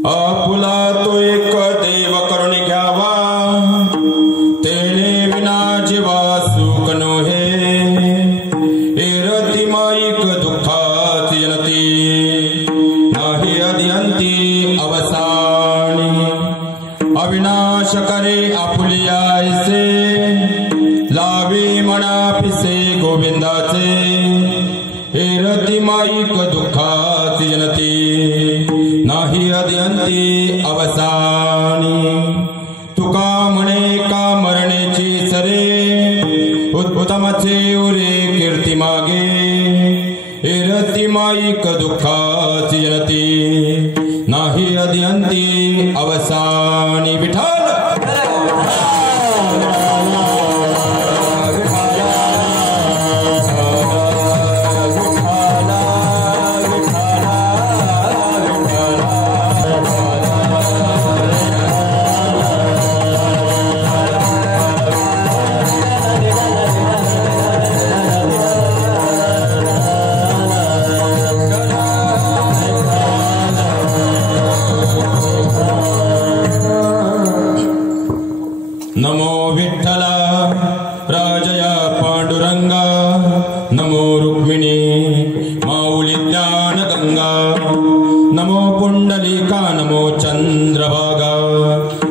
आपुला तो एक देव करून घ्यावा, तेने विना जीवा सुख नोहे. एरती माईक दुःखाची जनती, नाही अदियंती अवसानी. अविनाश करे आपुलिया ऐसे, लावे मना पिसे गोविंदाचे. एरती माईक दुःखाची जनती, नाही अदियंती अवसानी. तुका म्हणे का मरणेची सरे, उत्तमचे उरे कीर्ती मागे. एरती माईक दुःखाची जनती, नाही अदियंती अवसानी. विठ्ठल नमो विठ्ठला राजया पांडुरंगा. नमो रुक्मिणी माऊली ज्ञान गंगा. नमो पुंडलिका नमो चंद्रभागा.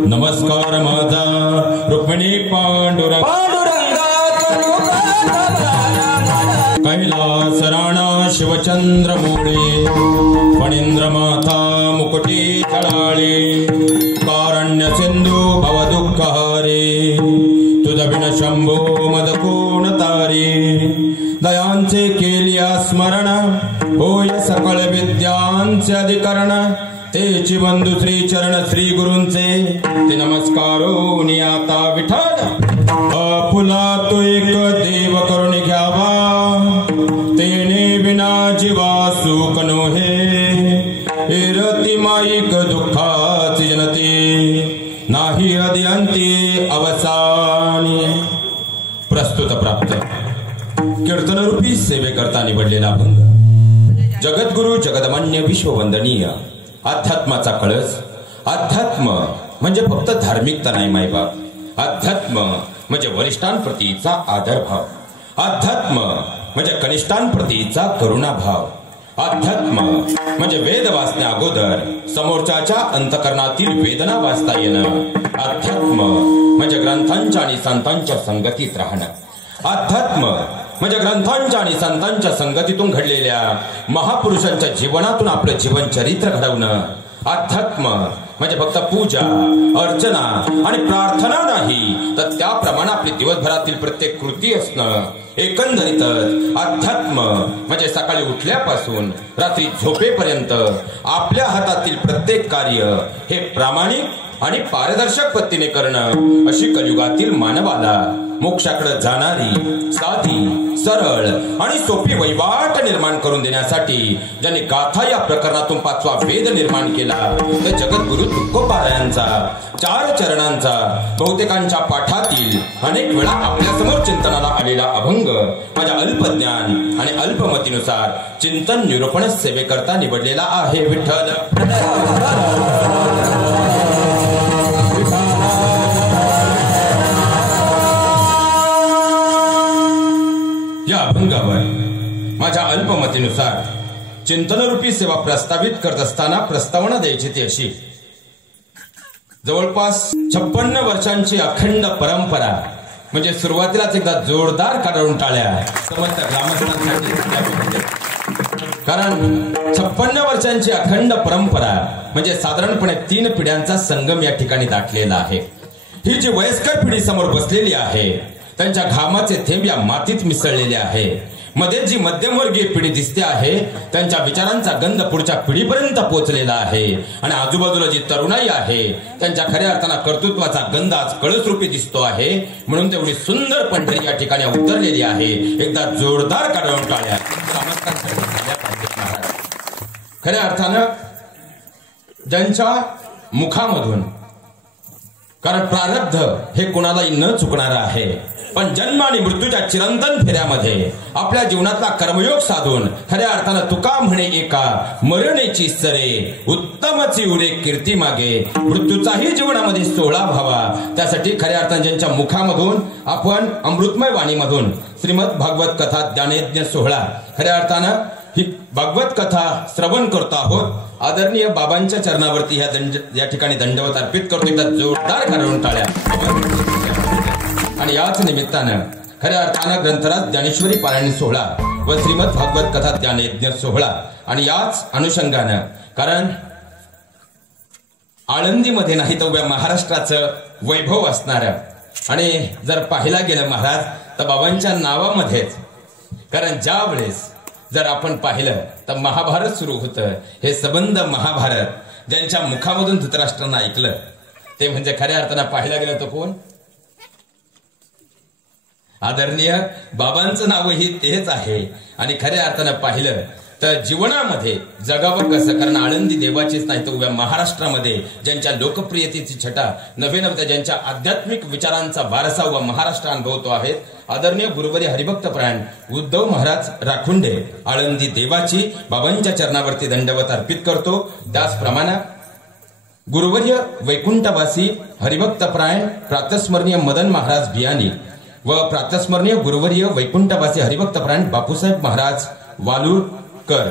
नमस्कार माझा रुक्मिणी पांडुरंगा. कैलास राणा शिवचंद्र मोळे, फणींद्र माता मुकुटी चढाळे. कारण्य सिंधू भव दुःख हारे, तुझ बिन शंभो मद कोण तारे. दयांचे केलिया स्मरण, होय सकळ विद्यांचे अधिकरण. तेची बंधू श्री चरण श्री गुरूंचे, ते नमस्कारो नियाता विठ्ठल. आपुला तो एक देव करून घ्यावा, तेने विना जीवा सुख नोहे. एरती माईक दुःखाची जनती, नाही अदियंती अवसानी. प्रस्तुत प्राप्त कीर्तनरूपी सेवेकरता निवडलेला अभंग. जगद्गुरु जगदमान्य विश्ववंदनीय अध्यात्माचा कळस. अध्यात्म म्हणजे फक्त धार्मिकता नाही मायबाप. अध्यात्म म्हणजे वरिष्ठांप्रतीचा आदरभाव. अध्यात्म म्हणजे कनिष्ठांप्रतीचा करुणाभाव. अध्यात्म म्हणजे वेद वाचण्या अगोदर समोरच्याच्या अंतकरणातील वेदना वाचता येणं. अध्यात्म म्हणजे ग्रंथांच्या आणि संतांच्या संगतीत राहणं. अध्यात्म म्हणजे ग्रंथांच्या आणि संतांच्या संगतीतून घडलेल्या महापुरुषांच्या जीवनातून आपलं जीवन चरित्र घडवणं. अध्यात्म म्हणजे फक्त पूजा अर्चना आणि प्रार्थना नाही, तर त्याप्रमाणे आपली दिवसभरातील प्रत्येक कृती असणं. एकंदरीतच अध्यात्म म्हणजे सकाळी उठल्यापासून रात्री झोपेपर्यंत आपल्या हातातील प्रत्येक कार्य हे प्रामाणिक आणि पारदर्शक पद्धतीने करणं. अशी कलियुगातील मानवाला मोक्षाकडे जाणारी साधी सरळ आणि सोपी वैवाट निर्माण करून देण्यासाठी ज्यांनी गाथा या प्रकरणातून 5वा वेद निर्माण केला, तर जगद्गुरु तुकोबारायांचा 4 चरणांचा बहुतेकांच्या पाठातील अनेक वेळा आपल्या समोर चिंतनाला आलेला अभंग माझ्या अल्पज्ञान आणि अल्पमतीनुसार चिंतन निरूपण सेवेकरता निवडलेला आहे. विठ्ठल या अभंगावर माझ्या अल्पमतीनुसार चिंतनरूपी सेवा प्रस्तावित करत असताना प्रस्तावना द्यायची ती अशी. जवळपास 56 वर्षांची अखंड परंपरा म्हणजे सुरुवातीलाच एकदा जोरदार काढून टाळ्या समस्त ग्रामस्थांसाठी. कारण 56 वर्षांची अखंड परंपरा म्हणजे साधारणपणे 3 पिढ्यांचा संगम या ठिकाणी दाटलेला आहे. ही जी वयस्कर पिढी समोर बसलेली आहे, त्यांच्या घामाचे थेंब या मातीत मिसळलेले आहे. मध्ये जी मध्यमवर्गीय पिढी दिसते आहे, त्यांच्या विचारांचा गंध पुढच्या पिढीपर्यंत पोहोचलेला आहे. आणि आजूबाजूला जी तरुणाई आहे, त्यांच्या खऱ्या अर्थानं कर्तृत्वाचा गंध आज कळसरूपी दिसतो आहे. म्हणून तेवढी सुंदर पंढरी या ठिकाणी उतरलेली आहे. एकदा जोरदार काढून टाळ्या खऱ्या अर्थानं ज्यांच्या मुखामधून, कारण प्रारब्ध हे कोणालाही न चुकणार आहे, पण जन्म आणि मृत्यूच्या चिरंतन फेऱ्यामध्ये आपल्या जीवनातला कर्मयोग साधून खऱ्या अर्थानं तुका म्हणे एका मरणेची सरे उत्तमची उरे कीर्ती मागे मृत्यूचाही जीवनामध्ये सोहळा व्हावा त्यासाठी खऱ्या अर्थानं ज्यांच्या मुखामधून आपण अमृतमय वाणीमधून श्रीमद भागवत कथा ज्ञानयज्ञ सोहळा खऱ्या अर्थानं ही भागवत कथा श्रवण करतो आहोत आदरणीय बाबांच्या चरणावरती या ठिकाणी दंडवत अर्पित करतो एकदा जोरदार करून टाळ्या आणि याच निमित्तानं खऱ्या अर्थानं ग्रंथराज ज्ञानेश्वरी पारायण सोहळा व श्रीमद भागवत कथा ज्ञानयज्ञ सोहळा आणि याच अनुषंगानं कारण आळंदीमध्ये नाही तर उभ्या महाराष्ट्राचं वैभव असणारं आणि जर पाहिला गेलं महाराज तर बाबांच्या नावामध्येच कारण ज्या वेळेस जर आपण पाहिलं तर महाभारत सुरू होतं हे संबंध महाभारत ज्यांच्या मुखामधून धृतराष्ट्रांना ऐकलं ते म्हणजे खऱ्या अर्थानं पाहिला गेलं तो कोण आदरणीय बाबांचं नावही तेच आहे आणि खऱ्या अर्थानं पाहिलं तर जीवनामध्ये जगावं कसं कारण आळंदी देवाचीच नाही तर उभ्या महाराष्ट्रामध्ये ज्यांच्या लोकप्रियतेची छटा नवे नव्हत्या ज्यांच्या आध्यात्मिक विचारांचा वारसा व महाराष्ट्र अनुभवतो आहेत आदरणीय गुरुवर्य हरिभक्तपरायण उद्धव महाराज राखुंडे आळंदी देवाची बाबांच्या चरणावरती दंडवत अर्पित करतो त्याचप्रमाणे गुरुवर्य वैकुंठवासी हरिभक्तपरायण प्रातस्मरणीय मदन महाराज बियानी व प्रातस्मरणीय गुरुवर्य वैकुंठवासी हरिभक्तपरायण बापूसाहेब महाराज वालुरकर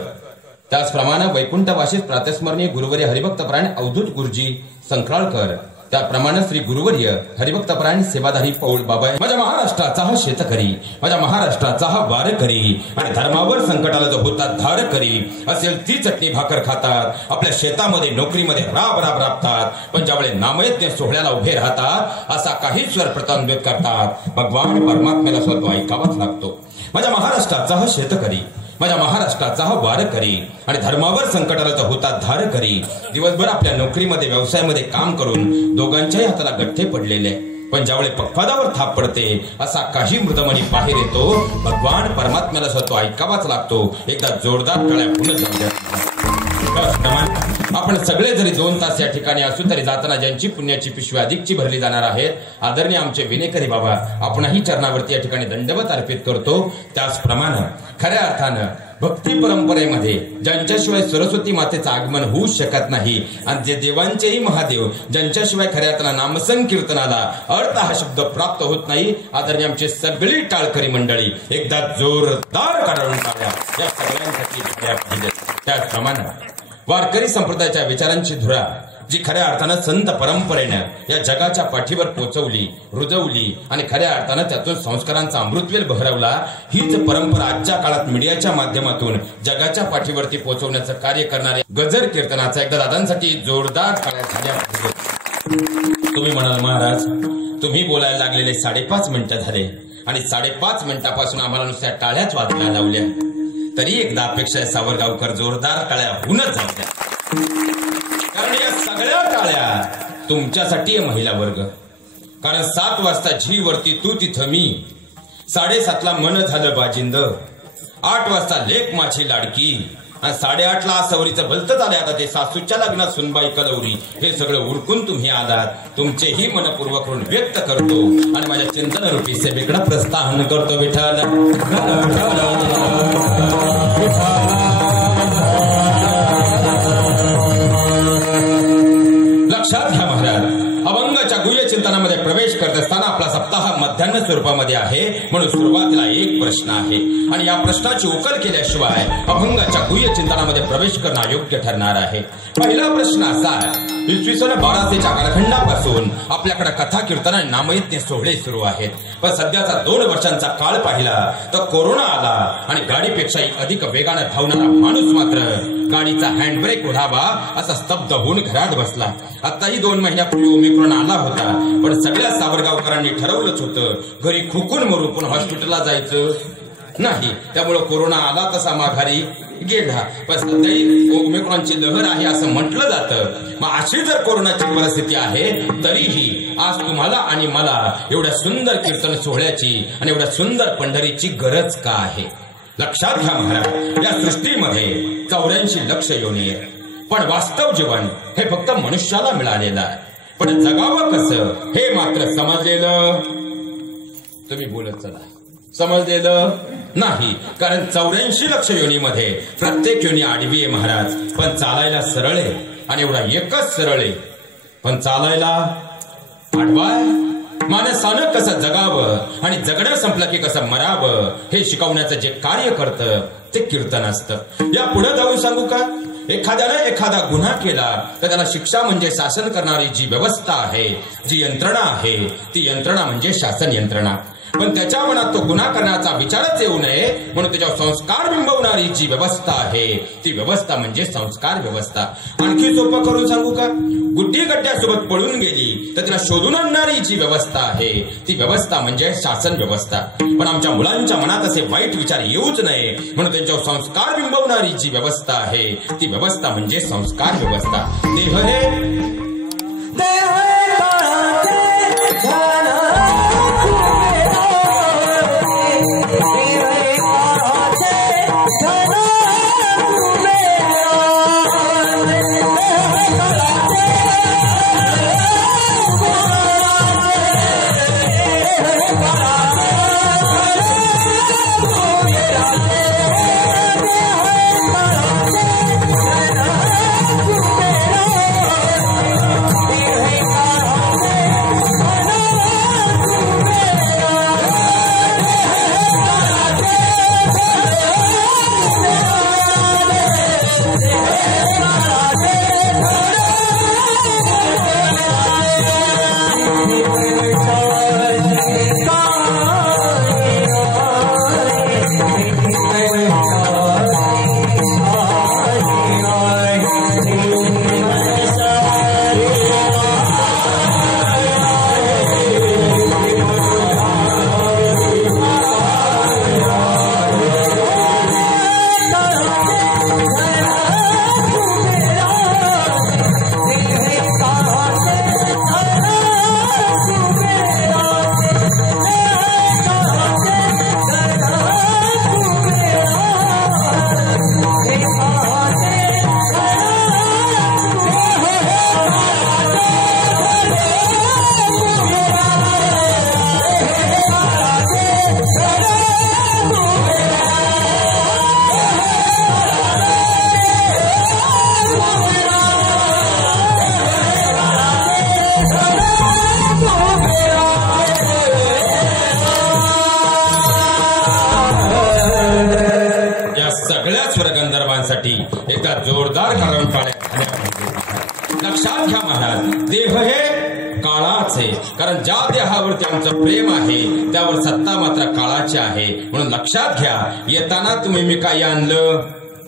त्याचप्रमाणे वैकुंठवासी प्रातस्मरणीय गुरुवर्य हरिभक्तपरायण अवधूत गुरुजी संक्राळकर त्याप्रमाणे श्री गुरुवर्य हरिभक्तपरायण सेवाधारी पौळ बाबा माझ्या महाराष्ट्राचा हा शेतकरी माझ्या महाराष्ट्राचा हा वारकरी आणि धर्मावर संकटाला जो होता धार करी असेल ती चटणी भाकर खातात आपल्या शेतामध्ये नोकरीमध्ये राब राबतात पण ज्यावेळी नामयज्ञ सोहळ्याला उभे राहतात असा काही स्वर प्रतांबित करतात भगवान परमात्म्याला स्वतः ऐकावाच लागतो माझ्या महाराष्ट्राचा हा शेतकरी माझ्या महाराष्ट्राचा हा वारकरी आणि धर्मावर संकटाला तर होता धार करी दिवसभर आपल्या नोकरीमध्ये व्यवसायामध्ये काम करून दोघांच्याही हाताला गठ्ठे पडलेले पण ज्यावेळी पक्वादावर थाप पडते असा काही मृतमणी बाहेर येतो भगवान परमात्म्याला स्वतः ऐकावाच लागतो एकदा जोरदार टाळ्या आपण सगळे जरी 2 तास या ठिकाणी असू तरी जाताना ज्यांची पुण्याची पिशवी अधिकची भरली जाणार आहेत आदरणीय आमचे विनेकरी बाबा आपणही चरणावरती या ठिकाणी दंडवत अर्पित करतो त्याचप्रमाणे खऱ्या अर्थानं भक्ती परंपरेमध्ये ज्यांच्याशिवाय सरस्वती मातेचं आगमन होऊ शकत नाही आणि जे देवांचेही महादेव ज्यांच्याशिवाय खऱ्या अर्थानं नामसंकीर्तनाला अर्थ हा शब्द प्राप्त होत नाही आदरणीय आमची सगळी टाळकरी मंडळी एकदा जोरदार काढून टाळ्या या सगळ्यांसाठी त्याचप्रमाणे वारकरी संप्रदायाच्या विचारांची धुरा जी खऱ्या अर्थानं संत परंपरेनं या जगाच्या पाठीवर पोचवली रुजवली आणि खऱ्या अर्थानं त्यातून संस्कारांचा अमृतवेल बहरवला हीच परंपरा आजच्या काळात मीडियाच्या माध्यमातून जगाच्या पाठीवरती पोहोचवण्याचं कार्य करणारे गजर कीर्तनाचा एकदा दादांसाठी जोरदार टाळ्या झाल्या तुम्ही म्हणाल महाराज तुम्ही बोलायला लागलेले 5.5 मिनिटं झाले आणि 5.5 मिनिटापासून आम्हाला नुसत्या टाळ्याच वाजवायला लावल्या तरी एकदा अपेक्षा सावरगावकर जोरदार टाळ्या होऊनच झाल्या कारण या सगळ्या टाळ्या तुमच्यासाठी महिला वर्ग कारण 7 वाजता झी वरती तू तिथं मी 7:30ला मन झालं बाजिंद 8 वाजता लेक माझी लाडकी आणि 8:30ला सवरीचं भलतच आले आता ते सासूच्या लग्नात सुनबाई कलवरी हे सगळं उरकून तुम्ही आलात तुमचेही मनपूर्वक ऋण व्यक्त करतो आणि माझ्या चिंतन रूपी सेवेकडे प्रस्थान करतो विठ्ठल लक्षात घ्या महाराज अभंगाच्या गुह्य चिंतनामध्ये प्रवेश करत असताना आपला सप्ताह मध्यान्ह स्वरूपामध्ये आहे म्हणून सुरुवातीला एक प्रश्न आहे आणि या प्रश्नाची उकल केल्याशिवाय अभंगाच्या गुह्य चिंतनामध्ये प्रवेश करणं अयोग्य ठरणार आहे पहिला प्रश्न असा आहे इसवी सन 1200च्या कालखंडापासून आपल्याकडे कथा कीर्तन आणि नामयज्ञ सोहळे सुरू आहेत पण सध्याचा 2 वर्षांचा काळ पाहिला तर कोरोना आला आणि गाडीपेक्षाही अधिक वेगाने धावणारा माणूस मात्र गाडीचा हँडब्रेक ओढावा असा स्तब्ध होऊन घरात बसला आताही 2 महिन्यापूर्वी ओमिक्रॉन आला होता पण सगळ्या सावरगावकरांनी ठरवलंच होतं घरी खुकून मरून पण हॉस्पिटलला जायचं नाही त्यामुळे कोरोना आला तसा माघारी गेला पण सध्याही ओमिक्रॉनची लहर आहे असं म्हटलं जातं मग अशी जर कोरोनाची परिस्थिती आहे तरीही आज तुम्हाला आणि मला एवढ्या सुंदर कीर्तन सोहळ्याची आणि एवढ्या सुंदर पंढरीची गरज का आहे लक्षात घ्या महाराज या सृष्टीमध्ये 84 लक्ष योनी आहे पण वास्तव जीवन हे फक्त मनुष्याला मिळालेलं आहे पण जगावं कसं हे मात्र समजलेलं तुम्ही बोलत चला. समजलेलं नाही, कारण 84 लक्ष योनीमध्ये प्रत्येक योनी आडवी आहे महाराज, पण चालायला सरळ आहे. आणि एवढा एकच सरळ आहे, पण चालायला आडवाय. माणसानं कसं जगावं आणि जगणं संपलं की कसं मरावं हे शिकवण्याचं जे कार्य करतं ते कीर्तन असतं. या पुढे जाऊन सांगू का, एखाद्यानं एखादा गुन्हा केला तर त्याला शिक्षा म्हणजे शासन करणारी जी व्यवस्था आहे, जी यंत्रणा आहे, ती यंत्रणा म्हणजे शासन यंत्रणा. पण त्याच्या मनात तो गुन्हा करण्याचा विचारच येऊ नये म्हणून त्याच्यावर संस्कार बिंबवणारी जी व्यवस्था आहे ती व्यवस्था म्हणजे संस्कार व्यवस्था. आणखी सोपं करून सांगू का, गुड्डी गड्ड्यासोबत पळून गेली तर तिला शोधून आणणारी जी व्यवस्था आहे ती व्यवस्था म्हणजे शासन व्यवस्था. पण आमच्या मुलांच्या मनात असे वाईट विचार येऊच नये म्हणून त्यांच्यावर संस्कार बिंबवणारी जी व्यवस्था आहे ती व्यवस्था म्हणजे संस्कार व्यवस्था. देह हे एकदा जोरदार कारण लक्षात घ्या महाराज, देह हे काळाचे, कारण ज्या देहावरती आमचं प्रेम आहे त्यावर सत्ता मात्र काळाची आहे. म्हणून लक्षात घ्या, येताना तुम्ही मी काही आणलं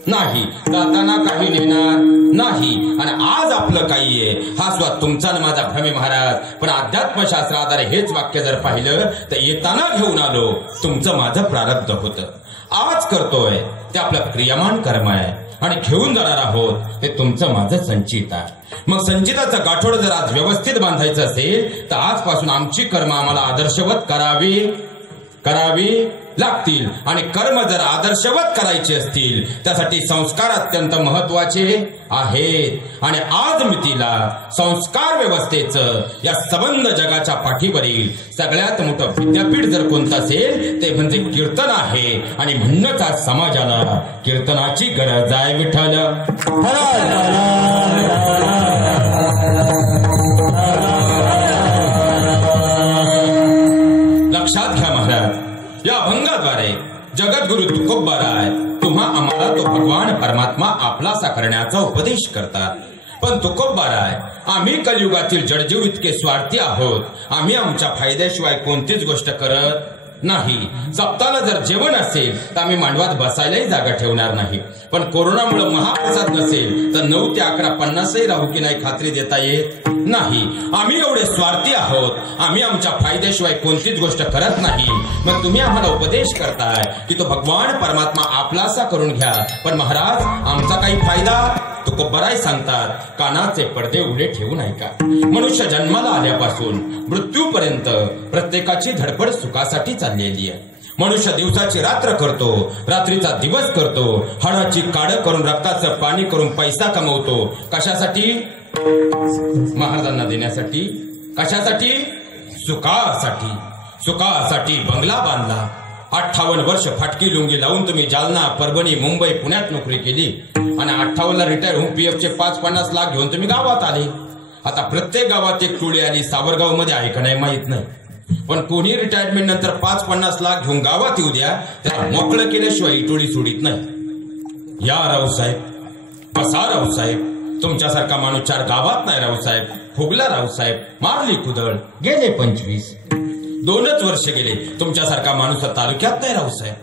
नाही, जाताना काही नेणार नाही, आणि आज आपलं काही आहे हा स्वाद तुमचा आणि माझा भ्रमे महाराज. पण अध्यात्मशास्त्र आधारे हेच वाक्य जर पाहिलं तर येताना घेऊन आलो तुमचं माझं प्रारब्ध होतं, आज करतोय ते आपलं क्रियामान कर्म आहे, आणि घेऊन जाणार आहोत ते तुमचं माझं संचित आहे. मग संचिताचं गाठोड जर आज व्यवस्थित बांधायचं असेल तर आजपासून आमची कर्म आम्हाला आदर्शवत करावी लागतील. आणि कर्म जर आदर्शवत करायचे असतील त्यासाठी संस्कार अत्यंत महत्वाचे आहेत. आणि आज मितीला संस्कार व्यवस्थेचं या संबंध जगाच्या पाठीवरील सगळ्यात मोठं विद्यापीठ जर कोणतं असेल ते म्हणजे कीर्तन आहे. आणि म्हणूनच आज समाजाला कीर्तनाची गरज आहे. विठ्ठल लक्षात घ्या महाराज, या अभंगाद्वारे जगद्गुरु तुकोबाराय तुम्हा आम्हाला तो भगवान परमात्मा आपलासा करण्याचा उपदेश करतात. पण तुकोबाराय, आम्ही कलियुगातील जडजीव इतके स्वार्थी आहोत, आम्ही आमच्या फायद्याशिवाय कोणतीच गोष्ट करत नाही. सप्ताला जर जेवण असेल तर आम्ही मांडवात बसायलाही जागा ठेवणार नाही. पण कोरोनामुळे महाप्रसाद नसेल तर 9 ते 11 50ही राहू की नाही खात्री देता येत नाही. आम्ही एवढे स्वार्थी आहोत, आम्ही आमच्या फायद्याशिवाय कोणतीच गोष्ट करत नाही. मग तुम्ही आम्हाला उपदेश करताय की तो भगवान परमात्मा आपलासा करून घ्या, पण महाराज आमचा काही फायदा? तुकोबाराय सांगतात, कानाचे पडदे उघडे ठेवून ऐका. मनुष्य जन्माला आल्यापासून मृत्यूपर्यंत प्रत्येकाची धडपड सुखासाठी चाललेली आहे. मनुष्य दिवसाची रात्र करतो, रात्रीचा दिवस करतो, हाडाची काढ करून रक्ताचं पाणी करून पैसा कमवतो. कशासाठी? महाराजांना देण्यासाठी. कशासाठी? सुखासाठी. सुखासाठी बंगला बांधला. 58 वर्ष फाटकी लुंगी लावून तुम्ही जालना, परभणी, मुंबई, पुण्यात नोकरी केली आणि 58ला रिटायर होऊन पीएफचे 5-50 लाख घेऊन तुम्ही गावात आले. आता प्रत्येक गावात एक टोळी आली. सावरगाव मध्ये आहे का नाही माहित नाही, पण कोणी रिटायरमेंट नंतर 5-50 लाख घेऊन गावात येऊ द्या, त्याला मोकळं केल्याशिवाय ही टोळी सोडित नाही. या रावसाहेब, बसा रावसाहेब, तुमच्यासारखा माणूस 4 गावात नाही रावसाहेब. फुगला रावसाहेब, मारली कुदळ, गेले 25. 2च वर्ष गेले. तुमच्यासारखा माणूस तालुक्यात नाही रावसाहेब.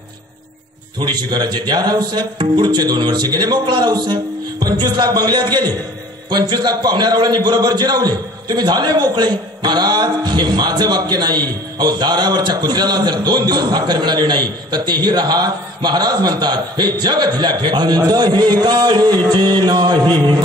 थोडीशी गरज आहे द्या रावसाहेब. पुढचे 2 वर्ष गेले, मोकळा रावसाहेब. 25 लाख बंगल्यात गेले, 25 लाख पाहुण्या रावळ्यांनी बरोबर जिरावले, तुम्ही झाले मोकळे. महाराज, हे माझं वाक्य नाही. अहो, दारावरच्या कुत्र्याला जर 2 दिवस भाकर मिळाली नाही तर तेही राहा. महाराज म्हणतात, हे जग दिल्या घेत हे काळीचे नाही.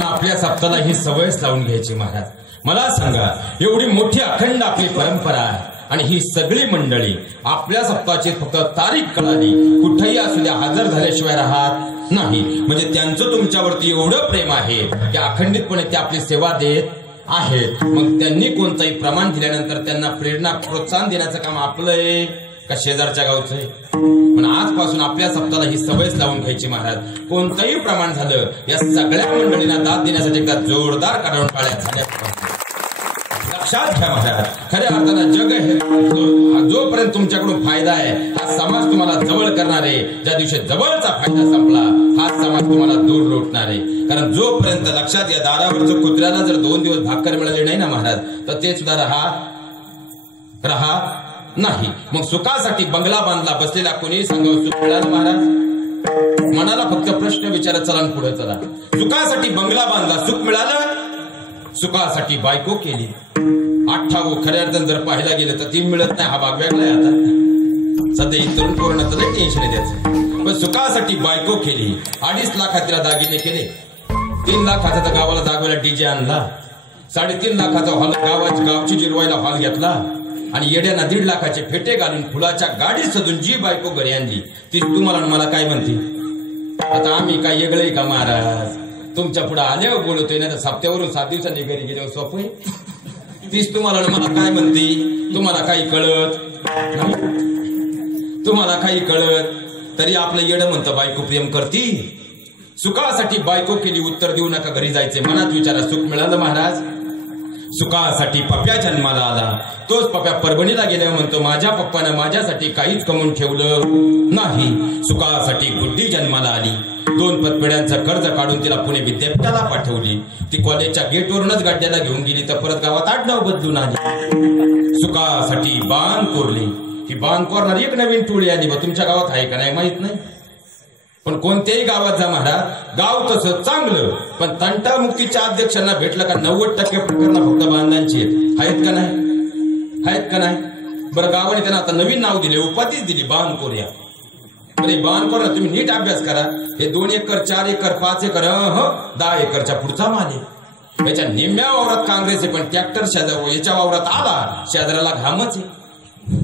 आपल्या सप्ताला ही सवयच लावून घ्यायची. महाराज, मला सांगा, एवढी मोठी अखंड आपली परंपरा आहे आणि ही सगळी मंडळी आपल्या सप्ताहाची फक्त तारीख कळाली, कुठेही असू द्या हजर झाल्याशिवाय राहत नाही. म्हणजे त्यांचं तुमच्यावरती एवढं प्रेम आहे की अखंडितपणे ते आपली सेवा देत आहेत. मग त्यांनी कोणतंही प्रमाण दिल्यानंतर त्यांना प्रेरणा, प्रोत्साहन देण्याचं काम आपलं आहे का शेजारच्या गावचं आहे? पण आजपासून आपल्या सप्ताहाला ही सवयच लावून घ्यायची. महाराज, कोणतंही प्रमाण झालं, या सगळ्या मंडळींना दाद देण्यासाठी एकदा जोरदार काढून टाळ्या झाल्या. लक्षात घ्या महाराज, खऱ्या अर्थानं जग हे जोपर्यंत तुमच्याकडून फायदा आहे, हा समाज तुम्हाला जवळ करणार आहे. ज्या दिवशी जवळचा फायदा संपला, हा समाज तुम्हाला दूर लोटणार आहे. कारण जोपर्यंत, लक्षात या दारावरचं कुत्र्याला जर 2 दिवस भाकर मिळाली नाही ना महाराज, तर ते सुद्धा राहा नाही. मग सुखासाठी बंगला बांधला, बसलेला कोणी सांगावं सुख मिळालं महाराज? मनाला फक्त प्रश्न विचारत चला पुढे चला. सुखासाठी बंगला बांधला, सुख मिळालं? सुखासाठी बायको केली. 58 खऱ्या अर्थानं जर पाहायला गेलं तर ती मिळत नाही, हा भाग वेगळा आहे. आता सध्या तरुण पोरांना तर टेन्शन आहे त्याचं. पण सुखासाठी बायको केली, 2.5 लाखात तिला दागिने केले, 3 लाखाचा तर गावाला दागवायला डीजे आणला, 3.5 लाखाचा हॉल गावची जिरवायला हॉल घेतला आणि येड्यांना 1.5 लाखाचे फेटे घालून फुलाच्या गाडीत सजून जी बायको घरी आणली, ती तुम्हाला मला काय म्हणते? आता आम्ही काय वेगळे का महाराज? तुमच्या पुढे आल्यावर बोलतोय, नाही तर सप्त्यावरून 7 दिवसांनी घरी गेल्यावर सोपं आहे. तीच तुम्हाला मला काय म्हणते? तुम्हाला काही कळत नाही, तुम्हाला काही कळत तरी आपलं येडं म्हणतं बायको प्रेम करती. सुखासाठी बायको केली, उत्तर देऊ नका, घरी जायचे. मनात विचारा, सुख मिळालं महाराज? सुखासाठी पप्प्या जन्माला आला, तोच पप्प्या परभणीला गेल्यावर म्हणतो, माझ्या पप्पानं माझ्यासाठी काहीच कमवून ठेवलं नाही. सुखासाठी गुड्डी जन्माला आली, 2 पतपेढ्यांचं कर्ज काढून तिला पुणे विद्यापीठाला पाठवली. ती कॉलेजच्या गेटवरूनच गाड्याला घेऊन गेली तर परत गावात आडनाव बदलून आली. सुखासाठी बाण कोरली, ही बाण कोरणारी एक नवीन टोळी आली. तुमच्या गावात आहे का नाही माहित नाही, पण कोणत्याही गावात जा महाराज, गाव तसं चांगलं, पण तंटामुक्तीच्या अध्यक्षांना भेटलं का 90% प्रकरणं फक्त बांधांची आहेत का नाही? आहेत का नाही? बरं, गावाने त्यांना आता नवीन नाव दिले, उपाधीच दिली, बाणकोऱ्या. अरे बाणकोऱ्या, तुम्ही नीट अभ्यास करा. हे 2 एकर, 4 एकर, 5 एकर, 10 एकरच्या पुढचा माल आहे. याच्या निम्म्या वावरात काँग्रेस आहे, पण ट्रॅक्टर याच्या वावरात आला, शेजाराला घामच आहे.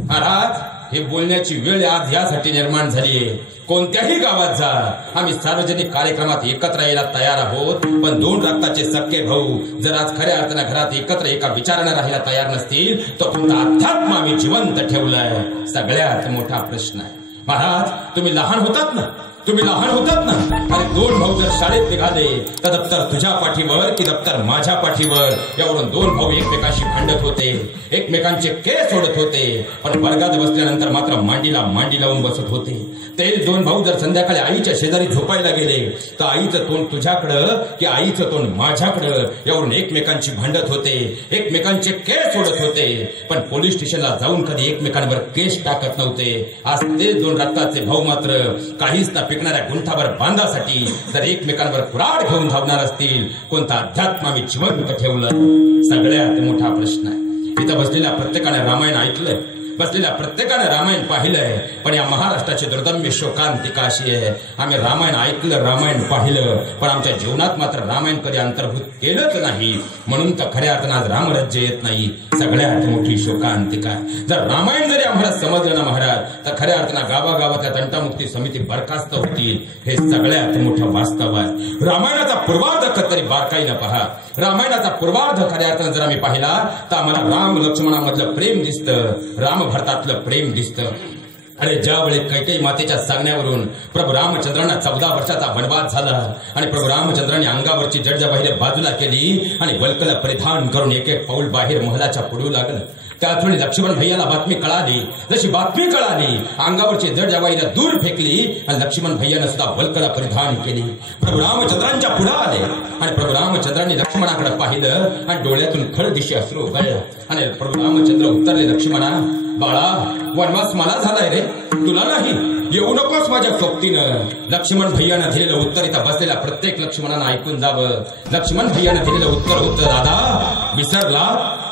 महाराज, हे बोलण्याची वेळ आज यासाठी निर्माण झाली आहे. कोणत्याही गावात जा, आम्ही सार्वजनिक कार्यक्रमात एकत्र यायला तयार आहोत, पण 2 रक्ताचे सख्खे भाऊ जर आज खऱ्या अर्थानं घरात एकत्र एका विचारानं राहायला तयार नसतील तर तुमचा अध्यात्म आम्ही जिवंत ठेवलाय, सगळ्यात मोठा प्रश्न आहे. महाराज, तुम्ही लहान होतात ना, तुम्ही लहान होतात ना, आणि दोन भाऊ जर शाळेत निघाले तर दप्तर तुझ्या पाठीवर की दप्तर माझ्या पाठीवर, यावरून दोन भाऊ एकमेकांशी भांडत होते, एकमेकांचे केस ओढत होते. पण वर्गात बसल्यानंतर मात्र मांडीला मांडी लावून बसत होते. ते दोन भाऊ जर संध्याकाळी आईच्या शेजारी झोपायला गेले तर आईचं तोंड तुझ्याकडं की आईचं तोंड माझ्याकडं, यावरून एकमेकांशी भांडत होते, एकमेकांचे केस ओढत होते. पण पोलीस स्टेशनला जाऊन कधी एकमेकांवर केस टाकत नव्हते. आज ते दोन रक्ताचे भाऊ मात्र काहीच ना पिकणाऱ्या गुंठावर बांधासाठी जर एकमेकांवर कुऱ्हाड घेऊन धावणार असतील, कोणता अध्यात्म आम्ही जिवंत ठेवलं? सगळ्यात मोठा प्रश्न आहे. इथं बसलेल्या प्रत्येकाने रामायण ऐकलंय, बसलेल्या प्रत्येकाने रामायण पाहिलंय, पण या महाराष्ट्राची दुर्दम्य शोकांतिका अशी आहे, आम्ही रामायण ऐकलं, रामायण पाहिलं, पण आमच्या जीवनात मात्र रामायण कधी अंतर्भूत केलंच नाही. म्हणून तर खऱ्या अर्थानं आज रामराज्य येत नाही. सगळ्यात मोठी शोकांतिका. जर रामायण जरी आम्हाला समजलं ना महाराज, तर खऱ्या अर्थानं गावागावातल्या तंटामुक्ती समिती बरखास्त होतील. हे सगळ्यात मोठं वास्तव आहे. रामायणाचा पूर्वार्ध तरी बारकाईनं पहा. रामायणाचा पूर्वार्ध खऱ्या अर्थानं जर आम्ही पाहिला तर आम्हाला राम लक्ष्मणामधलं प्रेम दिसतं, राम भरतातलं प्रेम दिसतं. अरे ज्यावेळी कैकेयी मातेच्या सांगण्यावरून प्रभू रामचंद्रांना 14 वर्षाचा वनवास झाला आणि प्रभू रामचंद्रांनी अंगावरची जडजबाहीर बाजूला केली आणि वल्कल परिधान करून एक एक पाऊल बाहेर महलाच्या पडू लागलं. त्याच वेळी लक्ष्मण भैयाला बातमी कळाली. जशी बातमी कळाली, अंगावरची जडजबाहीर दूर फेकली आणि लक्ष्मण भैयानं सुद्धा वल्कल परिधान केली. प्रभू रामचंद्रांच्या पुढे आले आणि प्रभू रामचंद्रांनी लक्ष्मणाकडे पाहिलं आणि डोळ्यातून खळदिशी अश्रू गळलं आणि प्रभू रामचंद्र उत्तरले, लक्ष्मणा बाळा, वनवास मला झालाय रे, तुला नाही. येऊ नकोस माझ्या सोबतीनं. लक्ष्मण भैयानं दिलेलं उत्तर इथं बसलेल्या प्रत्येक लक्ष्मणानं ऐकून जावं. लक्ष्मण भैयानं दिलेलं उत्तर होतं, दादा विसरला,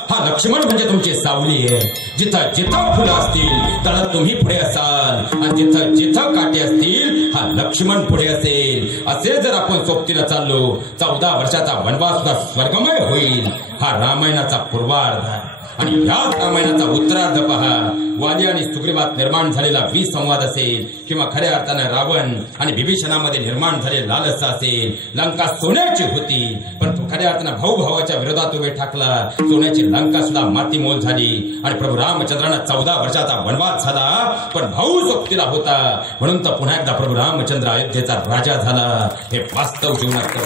हा लक्ष्मण म्हणजे तुमची सावली आहे. जिथं जिथं फुलं असतील तर तुम्ही पुढे असाल, आणि जिथं जिथं काटे असतील हा लक्ष्मण पुढे असेल. असे जर आपण सोबतीनं चाललो 14 वर्षाचा वनवास सुद्धा स्वर्गमय होईल. हा रामायणाचा पूर्वार्ध आहे. आणि याच रामायणाचा उत्तरार्ध पहा. वाली आणि सुग्रीवात निर्माण झालेला विसंवाद असेल, किंवा खऱ्या अर्थानं रावण आणि विभीषणामध्ये निर्माण झालेला लालसा असेल. लंका सोन्याची होती, पण खऱ्या अर्थानं भाऊ भावाच्या विरोधात उभे ठाकला. सोन्याची लंका सुद्धा मातीमोल झाली आणि प्रभू रामचंद्रांना 14 वर्षाचा वनवास झाला, पण भाऊ सोबतीला होता. म्हणून तर पुन्हा एकदा प्रभू रामचंद्र अयोध्येचा राजा झाला. हे वास्तव जीवनात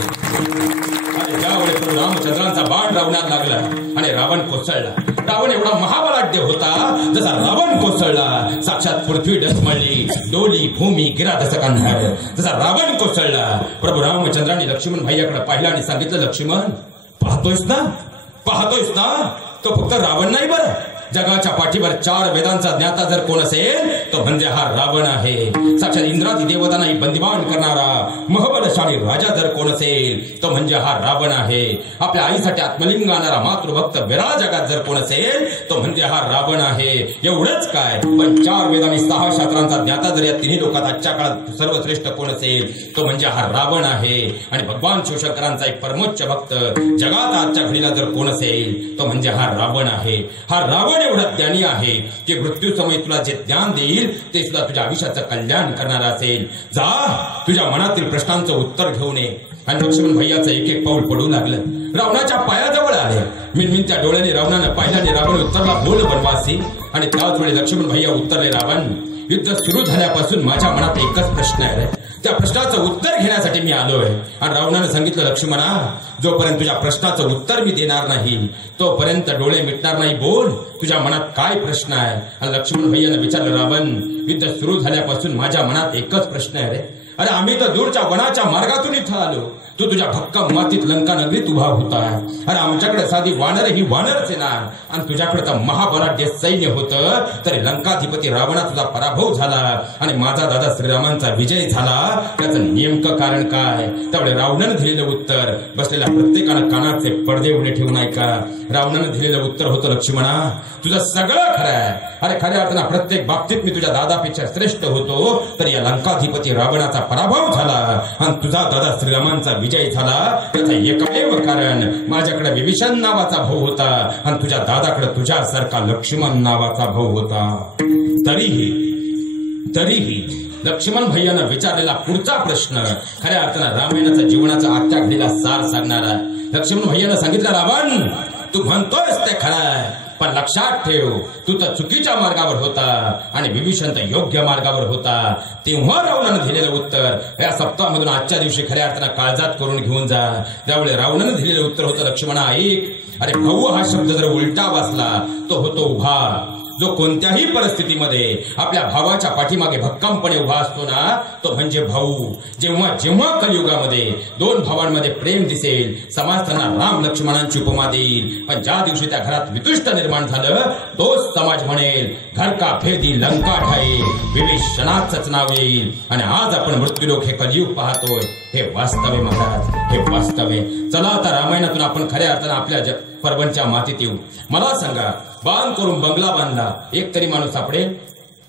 ज्यावेळी प्रभू रामचंद्रांचा बाण रावणाला लागला आणि रावण कोसळला. रावण एवढा महाबलाढ्य होता, जसा रावण कोसळला साक्षात पृथ्वी डसमळली, डोली भूमी गिरा दसकंधार. जसा रावण कोसळला, प्रभू रामचंद्रांनी लक्ष्मण भैयाकडे पाहिलं आणि सांगितलं, लक्ष्मण पाहतोयस ना, पाहतोयस ना, तो फक्त रावण नाही बरं, जगाच्या पाठीवर 4 वेदांचा ज्ञाता जर कोण असेल तो म्हणजे हा रावण आहे. साक्षात इंद्रादी देवतांनाही बंदिवान करणारा महबलशाली राजा जर कोण असेल तो म्हणजे हा रावण आहे. आपल्या आईसाठी आत्मलिंग आणणारा मातृभक्त विराळ जगात जर कोण असेल तो म्हणजे हा रावण आहे. एवढंच काय, पण 4 वेद आणि 6 शास्त्रांचा ज्ञाता जर या तिन्ही लोकात आजच्या काळात सर्वश्रेष्ठ कोण असेल तो म्हणजे हा रावण आहे. आणि भगवान शिवशंकरांचा एक परमोच्च भक्त जगात आजच्या घडीला जर कोण असेल तो म्हणजे हा रावण आहे. हा रावण एवढा ज्ञानी आहे की मृत्यू समय तुला जे ज्ञान देईल ते सुद्धा तुझ्या आयुष्याचं कल्याण करणार असेल. जा, तुझ्या मनातील प्रश्नांचं उत्तर घेऊन ये. आणि लक्ष्मण भैयाचं एक एक पाऊल पडू लागलं. रावणाच्या पायाजवळ आले. मिनमिनच्या डोळ्याने रावणानं पाहिल्याने रावण उत्तरला, बोल वनवासी. आणि त्याच वेळी लक्ष्मण भैया उत्तरले, रावण, युद्ध सुरू झाल्यापासून माझ्या मनात एकच प्रश्न आहे, त्या प्रश्नाचं उत्तर घेण्यासाठी मी आलोय. आणि रावणानं सांगितलं, लक्ष्मणा, जोपर्यंत तुझ्या प्रश्नाचं उत्तर मी देणार नाही तोपर्यंत डोळे मिटणार नाही. बोल, तुझ्या मनात काय प्रश्न आहे? आणि लक्ष्मण भैयानं विचारलं, रावण, युद्ध सुरू झाल्यापासून माझ्या मनात एकच प्रश्न आहे रे. अरे आम्ही तर दूरच्या वनाच्या मार्गातून इथं आलो, तू तुझ्या भक्कम मातीत लंका नगरीत उभा होता. अरे आमच्याकडे साधी वानर ही वानरच येणार, आणि तुझ्याकडे तर महाबलाढ्य सैन्य होतं. तरी लंकाधिपती रावणा तुझा पराभव झाला आणि माझा दादा श्रीरामांचा विजय झाला. त्याचं नेमकं कारण काय? त्यामुळे रावणानं दिलेलं उत्तर बसलेल्या प्रत्येकानं कानाचे पडदे उघडे ठेवून ऐका. रावणानं दिलेलं उत्तर होतं, लक्ष्मणा, तुझं सगळं खरं आहे. अरे खऱ्या अर्थानं प्रत्येक बाबतीत मी तुझ्या दादापेक्षा श्रेष्ठ होतो, तर या लंकाधिपती रावणाचा पराभव झाला आणि तुझा दादा श्रीरामांचा विजय झाला. त्याचं एकमेव कारण, माझ्याकडे विभीषण नावाचा भाऊ होता आणि तुझ्या दादाकडे तुझ्यासारखा लक्ष्मण नावाचा भाऊ होता. तरीही लक्ष्मण भैयानं विचारलेला पुढचा प्रश्न खऱ्या अर्थानं रामायणाचा जीवनाचा आजच्या घडीला सार सांगणारा. लक्ष्मण भैयानं सांगितलं, रावण, तू म्हणतोयस ते खरं आहे, पण लक्षात ठेव, तू तर चुकीच्या मार्गावर होता आणि विभीषण तर योग्य मार्गावर होता. तेव्हा रावणानं दिलेलं उत्तर या सप्ताहामधून आजच्या दिवशी खऱ्या अर्थानं काळजात करून घेऊन जा. त्यावेळी रावणानं दिलेलं उत्तर होतं, लक्ष्मणा ऐक, अरे भाऊ हा शब्द जर उलटा वाचला तो होतो उभा. जो कोणत्याही परिस्थितीमध्ये आपल्या भावाच्या पाठीमागे भक्कमपणे उभा असतो ना, तो म्हणजे भाऊ. जेव्हा जेव्हा कलियुगामध्ये दोन भावांमध्ये प्रेम दिसेल, समाज त्यांना राम लक्ष्मणांची उपमा देईल. पण ज्या दिवशी त्या घरात वितुष्ट निर्माण झालं, तोच समाज म्हणेल घर का भेदी लंका ठाई, विभीषणाचंच नाव येईल. आणि आज आपण मृत्यूलोक हे कलियुग पाहतोय, हे वास्तव आहे महाराज, हे वास्तव आहे. चला आता रामायणातून आपण खऱ्या अर्थानं आपल्या परभणच्या मातीत येऊ. मला सांगा, बाण करून बंगला बांधला एक तरी माणूस सापडेल?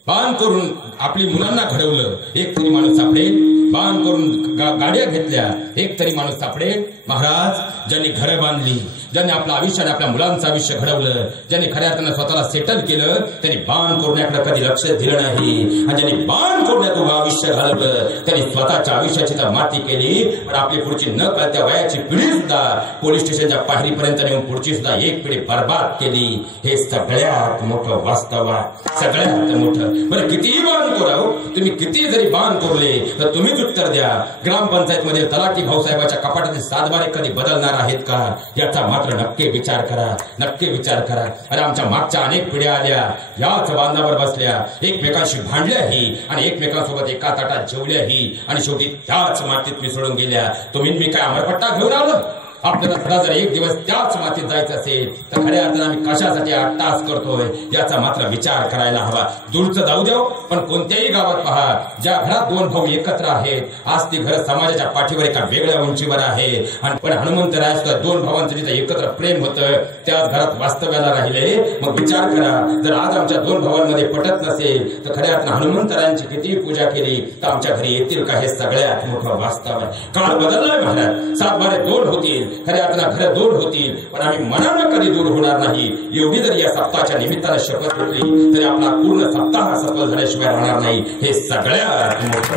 बाण करून आपली मुलांना घडवलं एक तरी माणूस सापडेल? बाण करून गाड्या घेतल्या एक तरी माणूस सापडेल? महाराज, ज्यांनी घरं बांधली, ज्यांनी आपलं आयुष्य आणि आपल्या मुलांचं आयुष्य घडवलं, ज्यांनी खऱ्या अर्थानं स्वतःला सेटल केलं, त्यांनी बाण करण्याकडे कधी लक्ष दिलं नाही. आणि ज्यांनी बाण करण्यात उभं आयुष्य घालवलं, त्यांनी स्वतःच्या आयुष्याची तर माती केली, पण आपली पुढची न कळत्या वयाची पिढी सुद्धा पोलीस स्टेशनच्या पायरीपर्यंत नेऊन पुढची सुद्धा एक पिढी बर्बाद केली. हे सगळ्यात मोठं वास्तव आहे, सगळ्यात मोठं. बरं, कितीही बाण कराव, तुम्ही किती जरी बाण कोरले तर तुम्हीच उत्तर द्या. ग्रामपंचायत मध्ये तलाठी भाऊसाहेबाच्या कपाटातील सातबारे कधी बदलणार आहेत का, याचा मात्र नक्की विचार करा, नक्की विचार करा. अरे आमच्या मागच्या अनेक पिढ्या आल्या, याच बांधावर बसल्या, एकमेकांशी भांडल्याही आणि एकमेकांसोबत एका ताटात जेवल्याही आणि शेवटी त्याच मातीत मिसळून गेल्या. तुम्ही मी काय अमरपट्टा घेऊन आलो? आपल्याला खरा जर एक दिवस त्याच मातीत जायचं असेल तर खऱ्या अर्थानं आम्ही कशासाठी 8 तास करतोय याचा मात्र विचार करायला हवा. दूरचं जाऊ द्या, पण कोणत्याही गावात पहा, ज्या घरात दोन भाऊ एकत्र आहेत, आज ती घर समाजाच्या पाठीवर एका वेगळ्या उंचीवर आहे. आणि पण हनुमंतराय सुद्धा दोन भावांचं जिथं एकत्र प्रेम होतं त्याच घरात वास्तव्याला राहिले. मग विचार करा, जर आज आमच्या दोन भावांमध्ये पटत नसेल तर खऱ्या अर्थानं हनुमंतरायांची किती पूजा केली तर आमच्या घरी येतील का? हे सगळ्यात मोठं वास्तव आहे. काळ बदललाय महाराज, 7 बारे 2 होतील, खऱ्या अर्थानं घरं दूर होतील, पण आम्ही मनानं कधी दूर होणार नाही. एवढी जरी या सप्ताहाच्या निमित्तानं शपथ घेतली तरी आपला पूर्ण सप्ताह सफल झाल्याशिवाय राहणार नाही. हे सगळ्यात मोठं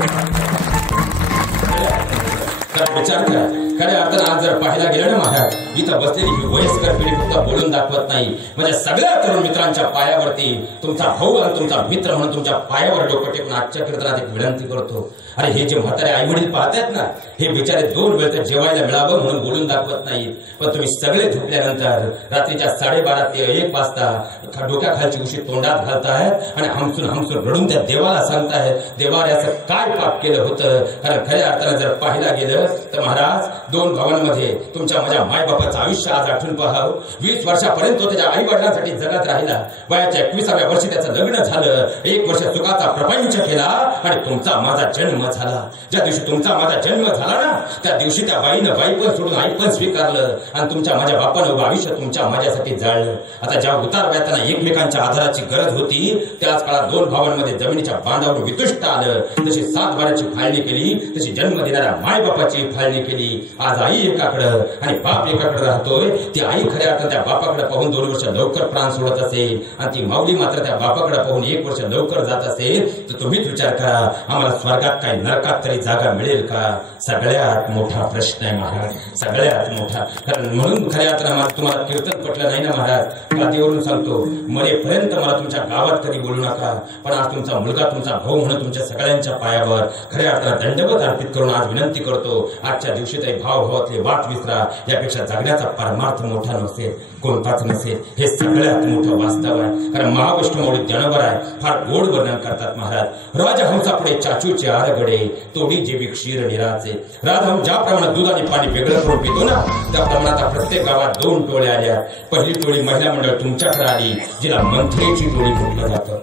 विचार करा. खऱ्या अर्थानं आज जर पाहायला गेलं ना महाराज, इथं बसलेली ही वयस्कर पिढी फक्त बोलून दाखवत नाही, म्हणजे सगळ्या तरुण मित्रांच्या पायावरती तुमचा भाऊ आणि तुमचा मित्र म्हणून तुमच्या पायावर डोकं टेकून आजच्या कीर्तनात एक विनंती करतो. अरे हे जे म्हातारे आई वडील पाहतात ना, हे बिचारे 2 वेळ तर जेवायला मिळावं म्हणून बोलून दाखवत नाहीत, पण तुम्ही सगळे झोपल्यानंतर रात्रीच्या 12:30 ते 1 वाजता डोक्याखालची उशी तोंडात घालतायत आणि हमसून हमसून रडून त्या देवाला सांगतायत, देवा याचं काय पाप केलं होतं. कारण खऱ्या अर्थानं जर पाहायला गेलं तर महाराज, 2 भावांमध्ये तुमच्या माझ्या मायबापाचं आयुष्य आज आठवून पाहावं. 20 वर्षापर्यंत तो त्याच्या आई वडिलांसाठी जगत राहिला. वयाच्या 21व्या वर्षी त्याचं लग्न झालं, 1 वर्ष सुखाचा प्रपंच केला आणि तुमचा माझा जन्म झाला. ज्या दिवशी तुमचा माझा जन्म झाला ना, त्या दिवशी त्या बाईनं बाई पण सोडून आई पण स्वीकारलं आणि तुमच्या माझ्या बापानं उभं आयुष्य तुमच्या माझ्यासाठी जाळलं. आता ज्या उतार वयातना एकमेकांच्या आधाराची गरज होती, त्याच काळात 2 भावांमध्ये जमिनीच्या बांधावर वितुष्ट आलं. जशी 7 बाराची फाळणी केली, तशी जन्म देणाऱ्या मायबापाची फाळणी केली. आज आई एकाकडं आणि बाप एकाकडे राहतोय. ती आई खऱ्या अर्थानं त्या बापाकडे पाहून 2 वर्ष लवकर प्राण सोडत असेल आणि ती माऊली मात्र त्या बापाकडे पाहून 1 वर्ष लवकर जात असेल, तर तुम्हीच विचार करा, आम्हाला स्वर्गात काय नरकात तरी जागा मिळेल का? सगळ्यात मोठा प्रश्न आहे महाराज, सगळ्यात मोठा. कारण म्हणून खऱ्या अर्थानं तुम्हाला कीर्तन पटलं नाही ना महाराज, गादीवरून सांगतो, मरेपर्यंत मला तुमच्या गावात कधी बोलू नका. पण आज तुमचा मुलगा, तुमचा भाऊ म्हणून तुमच्या सगळ्यांच्या पायावर खऱ्या अर्थानं दंडवत अर्पित करून आज विनंती करतो, आजच्या दिवशी तरी भावातले वाद विसरा. यापेक्षा जगण्याचा परमार्थ मोठा नसेल, कोणताच नसेल. हे सगळ्यात मोठं वास्तव आहे. कारण महाविष्णुमौली जनवर आहे, फार गोड वर्णन करतात महाराज. राजहंसापुढे चाचूचे आरगडे, तोडी जेवी क्षीर निराचे. राजहंस ज्याप्रमाणे दूध आणि पाणी वेगळं करून पितो ना, त्याप्रमाणे आता प्रत्येक गावात 2 टोळ्या आल्या. पहिली टोळी महिला मंडळ तुमच्याकडे आली, जिला मंत्रीची टोळी म्हटलं जातं.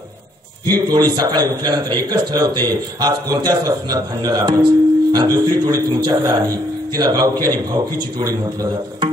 ही टोळी सकाळी उठल्यानंतर एकच ठरवते आज कोणत्या सणात भांडणं लावायचं. आणि दुसरी टोळी तुमच्याकडे आली, तिला गावकी आणि भावकीची टोळी म्हटलं जातं.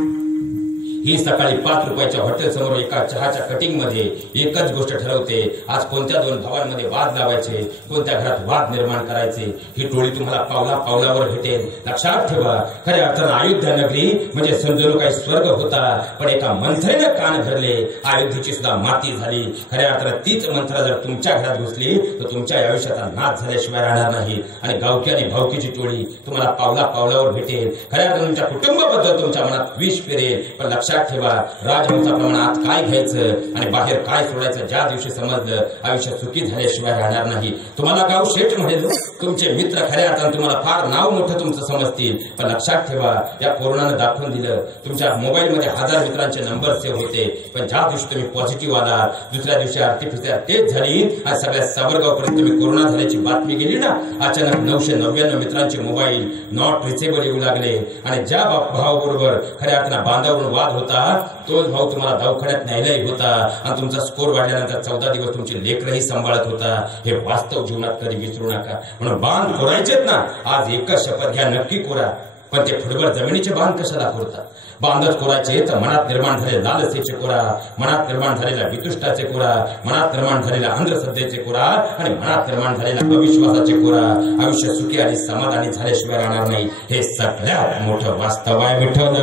ही सकाळी 5 रुपयाच्या हॉटेल समोर एका चहाच्या कटिंग मध्ये एकच गोष्ट ठरवते आज कोणत्या 2 भावांमध्ये वाद लावायचे, कोणत्या घरात वाद निर्माण करायचे. ही टोळी तुम्हाला पावला पावलावर भेटेल. लक्षात ठेवा, खऱ्या अर्थानं अयोध्या नगरी म्हणजे समजलो काही स्वर्ग होता, पण एका मंत्रेनं कान धरले, अयोध्येची सुद्धा माती झाली. खऱ्या अर्थानं तीच मंत्र जर तुमच्या घरात घुसली तर तुमच्या आयुष्याचा नाश झाल्याशिवाय राहणार नाही. आणि गावकी आणि भावकीची टोळी तुम्हाला पावला पावलावर भेटेल. खऱ्या अर्थानं तुमच्या कुटुंबाबद्दल तुमच्या मनात विष पेरेल. पण लक्षात लक्षात ठेवा, राजहंसाप्रमाणे आत काय घ्यायचं आणि बाहेर काय सोडायचं ज्या दिवशी समजलं, आयुष्य सुखी झाल्याशिवाय राहणार नाही. तुम्हाला गाव शेठ म्हणेल, तुमचे मित्र खऱ्या अर्थानं तुम्हाला फार नाव मोठं तुमचं समजतील, पण लक्षात ठेवा या कोरोनानं दाखवून दिलं. तुमच्या मोबाईलमध्ये 1000 मित्रांचे नंबर सेव्ह होते, पण ज्या दिवशी तुम्ही पॉझिटिव्ह आला, दुसऱ्या दिवशी आरटीपीसीआर टेस्ट झाली आणि सगळ्या सावरगावपर्यंत तुम्ही कोरोना झाल्याची बातमी गेली ना, अचानक 999 मित्रांचे मोबाईल नॉट रिचेबल येऊ लागले. आणि ज्या भावाबरोबर खऱ्या अर्थानं बांधावरून वाद होता, तोच भाऊ तुम्हाला दवाखान्यात न्यायलाही होता आणि तुमचा स्कोर वाढल्यानंतर 14 दिवस तुमची लेकरही सांभाळत होता. हे वास्तव जीवनात कधी विसरू नका. म्हणून बांध कोरायचेत ना, आज एकच शपथ घ्या, नक्की कोरा. पण ते फुटबॉल जमिनीचे बांध कशाला कोरतात? बांधच कोरायचे तर मनात निर्माण झालेले लालसेचे कोरा, मनात निर्माण झालेल्या वितुष्टाचे कोरा, मनात निर्माण झालेल्या अंधश्रद्धेचे कोरा आणि मनात निर्माण झालेल्या अविश्वासाचे कोरा. आयुष्य सुखी आणि समाधानी झाल्याशिवाय राहणार नाही. हे सगळ्यात मोठं वास्तव आहे विठ्ठल.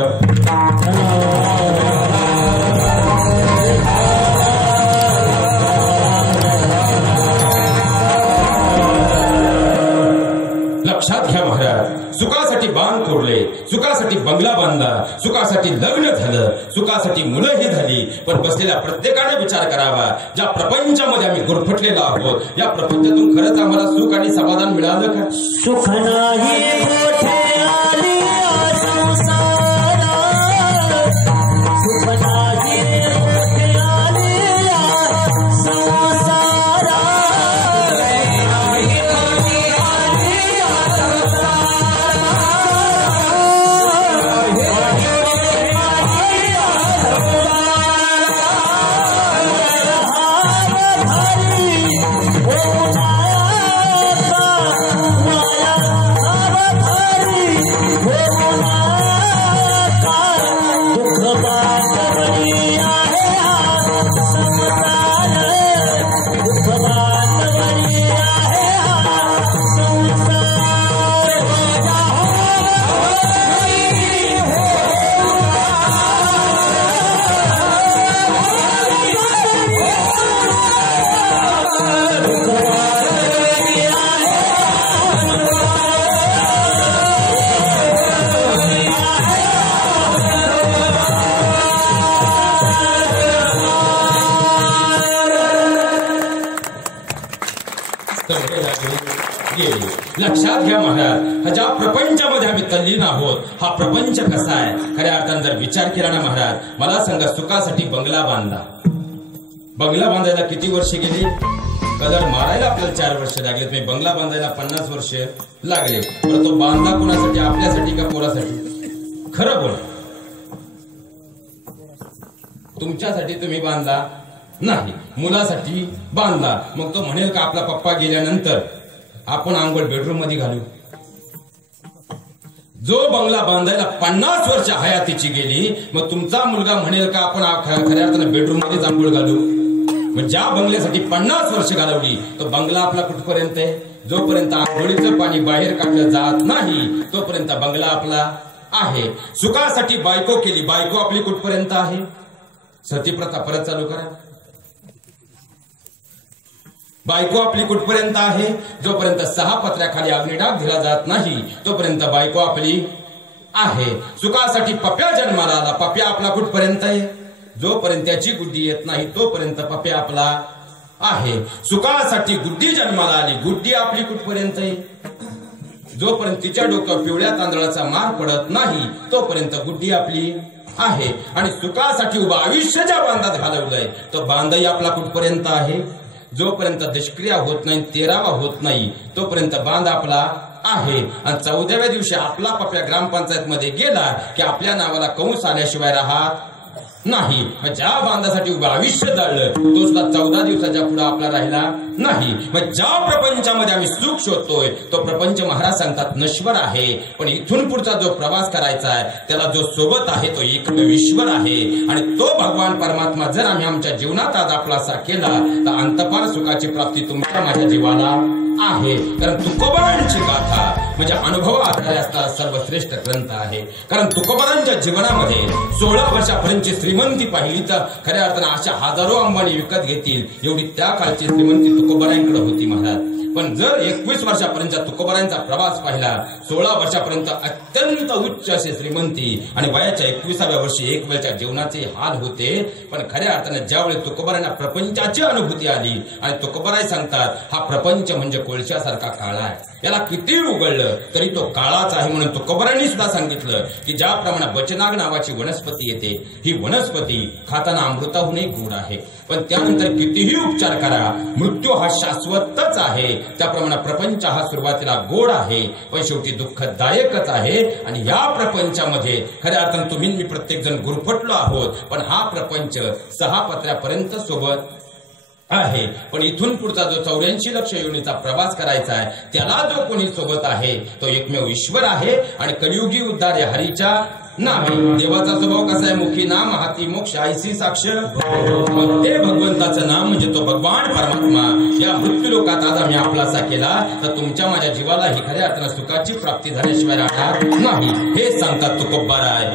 लक्षात घ्या महाराज, सुखासाठी बांध कोरले, सुखासाठी बंगला बांधला, सुखासाठी लग्न झालं, सुखासाठी मुलंही झाली, पण बसलेल्या प्रत्येकाने विचार करावा, ज्या प्रपंचामध्ये आम्ही गुरफटलेलो आहोत, या प्रपंचातून खरंच आम्हाला सुख आणि समाधान मिळालं का? सुख नाही मोठे आले संसारा, सुख नाही मोठे आले संसारा, लक्षात घ्या महाराज, ज्या प्रपंचामध्ये आम्ही तल्लीन आहोत, हा प्रपंच कसा आहे खऱ्या अर्थानं जर विचार केला ना महाराज, मला सांगा, सुखासाठी बंगला बांधला, बंगला बांधायला किती वर्ष गेली? कलर मारायला आपल्याला 4 वर्ष लागले, तुम्ही बंगला बांधायला 50 वर्ष लागले. पण तो बांधला कोणासाठी? आपल्यासाठी का पोरासाठी? खरं बोला, तुमच्यासाठी तुम्ही बांधला नाही, मुलासाठी बांधला. मग तो म्हणेल का आपला पप्पा गेल्यानंतर आपण आंघोळ बेडरूम मध्ये घालू? जो बंगला बांधायला 50 वर्ष हयातीची गेली, मग तुमचा मुलगा म्हणेल का आपण खऱ्या अर्थानं बेडरूम मध्ये आंघोळ घालू? मग ज्या बंगल्यासाठी 50 वर्ष घालवली, तो बंगला आपला कुठपर्यंत आहे? जोपर्यंत आंघोळीचं पाणी बाहेर काढलं जात नाही, तोपर्यंत बंगला आपला आहे. सुखासाठी बायको केली, बायको आपली कुठपर्यंत आहे? सतीप्रथा परत चालू करा. बायको आपली कुठपर्यंत आहे? जोपर्यंत 6 पत्र्याखाली अग्निडाग दिला जात नाही, तोपर्यंत बायको आपली आहे. सुखासाठी पप्या जन्माला आला, पप्या आपला कुठपर्यंत आहे? जोपर्यंत त्याची गुड्डी येत नाही, तोपर्यंत पप्या आपला आहे. सुखासाठी गुड्डी जन्माला आली, गुड्डी आपली कुठपर्यंत आहे? जोपर्यंत तिच्या डोक्यावर पिवळ्या तांदळाचा मार पडत नाही, तोपर्यंत गुड्डी आपली आहे. आणि सुखासाठी उभा आयुष्य ज्या बांधात घालवलंय, तो बांधही आपला कुठपर्यंत आहे? जोपर्यंत निष्क्रिया होत नाही, 13वा होत नाही, तोपर्यंत बांध आपला आहे. आणि 14व्या दिवशी आपला पप्या ग्रामपंचायत मध्ये गेला की आपल्या नावाला कंस आल्याशिवाय राहत नाही. ज्या बांधासाठी उभं आयुष्य जाळलं, तो सुद्धा 14 दिवसाच्या पुढे आपला राहिला नाही. मग ज्या प्रपंचामध्ये आम्ही सुख शोधतोय, तो प्रपंच महाराज सांगतात नश्वर आहे. पण इथून पुढचा जो प्रवास करायचा आहे, त्याला जो सोबत आहे तो एकमेव ईश्वर आहे. आणि तो भगवान परमात्मा जर आम्ही आमच्या जीवनात आज आपलासा केला, तर अंतपार सुखाची प्राप्ती तुमच्या माझ्या जीवाला आहे. कारण तुकोबारांची गाथा म्हणजे अनुभव आधारे असणारा सर्वश्रेष्ठ ग्रंथ आहे. कारण तुकोबारांच्या जीवनामध्ये 16 वर्षापर्यंतची श्रीमंती पाहिली तर खऱ्या अर्थानं अशा हजारो अंबानी विकत घेतील एवढी त्या काळची श्रीमंती तुकोबारांकडे होती महाराज. पण जर 21 वर्षापर्यंत तुकोबारांचा प्रवास पाहिला, 16 वर्षापर्यंत अत्यंत उच्च असे श्रीमंती आणि वयाच्या 21व्या वर्षी एक वेळच्या जीवनाचे हाल होते. पण खऱ्या अर्थाने ज्यावेळी तुकोबारांना प्रपंचाची अनुभूती आली आणि तुकोबाराय सांगतात, हा प्रपंच म्हणजे कोळशासारखा काळा आहे, याला किती उघडलं तरी तो काळाच आहे. म्हणून तुकोबारांनी सुद्धा सांगितलं की ज्याप्रमाणे बचनाग नावाची वनस्पती येते, ही वनस्पती खाताना अमृताहूनही गोड आहे, पण त्यानंतर कितीही उपचार करा, मृत्यू हा शाश्वतच आहे. त्याप्रमाणे प्रपंच हा सुरुवातीला गोड आहे पण शेवटी दुःखदायकच आहे. आणि या प्रपंचामध्ये खऱ्या अर्थाने तुम्ही मी प्रत्येक जण गुरफटलो आहोत, पण हा प्रपंच 6 पत्र्यापर्यंत सोबत आहे. पण इथून पुढचा जो 84 लक्ष योनीचा प्रवास करायचा आहे, त्याला जो कोणी सोबत आहे तो एकमेव ईश्वर आहे. आणि कलियुगी उद्धार या हरीच्या नामे. देवाचा स्वभाव कसा आहे? मुखी नाम हाती मोक्ष ऐसी साक्ष. मग ते भगवंताचं नाम म्हणजे तो भगवान परमात्मा या मृत्यू लोकात आज आम्ही आपलासा केला तर तुमच्या माझ्या जीवाला ही खऱ्या अर्थाने सुखाची प्राप्ती झाल्याशिवाय राहणार नाही, हे सांगतात तुकोबाराय.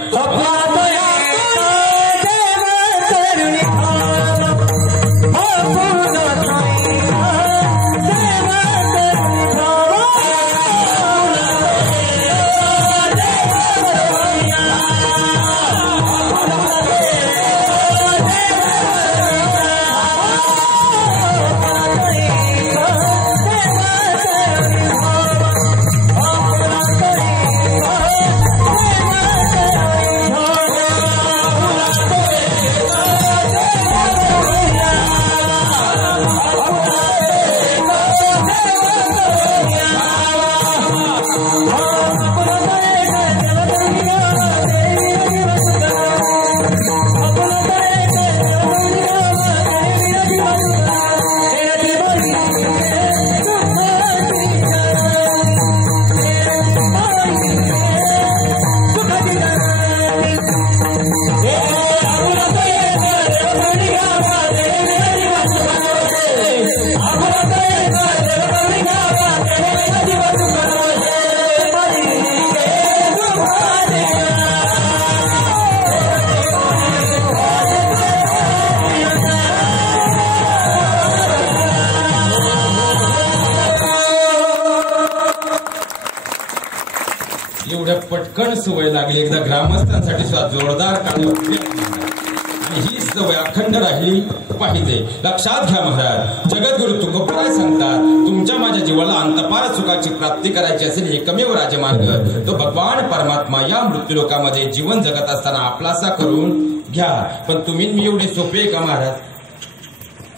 पटकन सवय लागली एकदा ग्रामस्थांसाठी सुद्धा जोरदार काढली आणि ही सवय अखंड राहिली पाहिजे. लक्षात घ्या महाराज, जगद्गुरु तुकोबाराय सांगतात, तुमच्या माझ्या जीवाला अंतपार सुखाची प्राप्ती करायची असेल एकमेव राजमार्ग तो भगवान परमात्मा या मृत्यूलोकामध्ये जीवन जगत असताना आपलासा करून घ्या. पण तुम्ही मी एवढे सोपे का महाराज?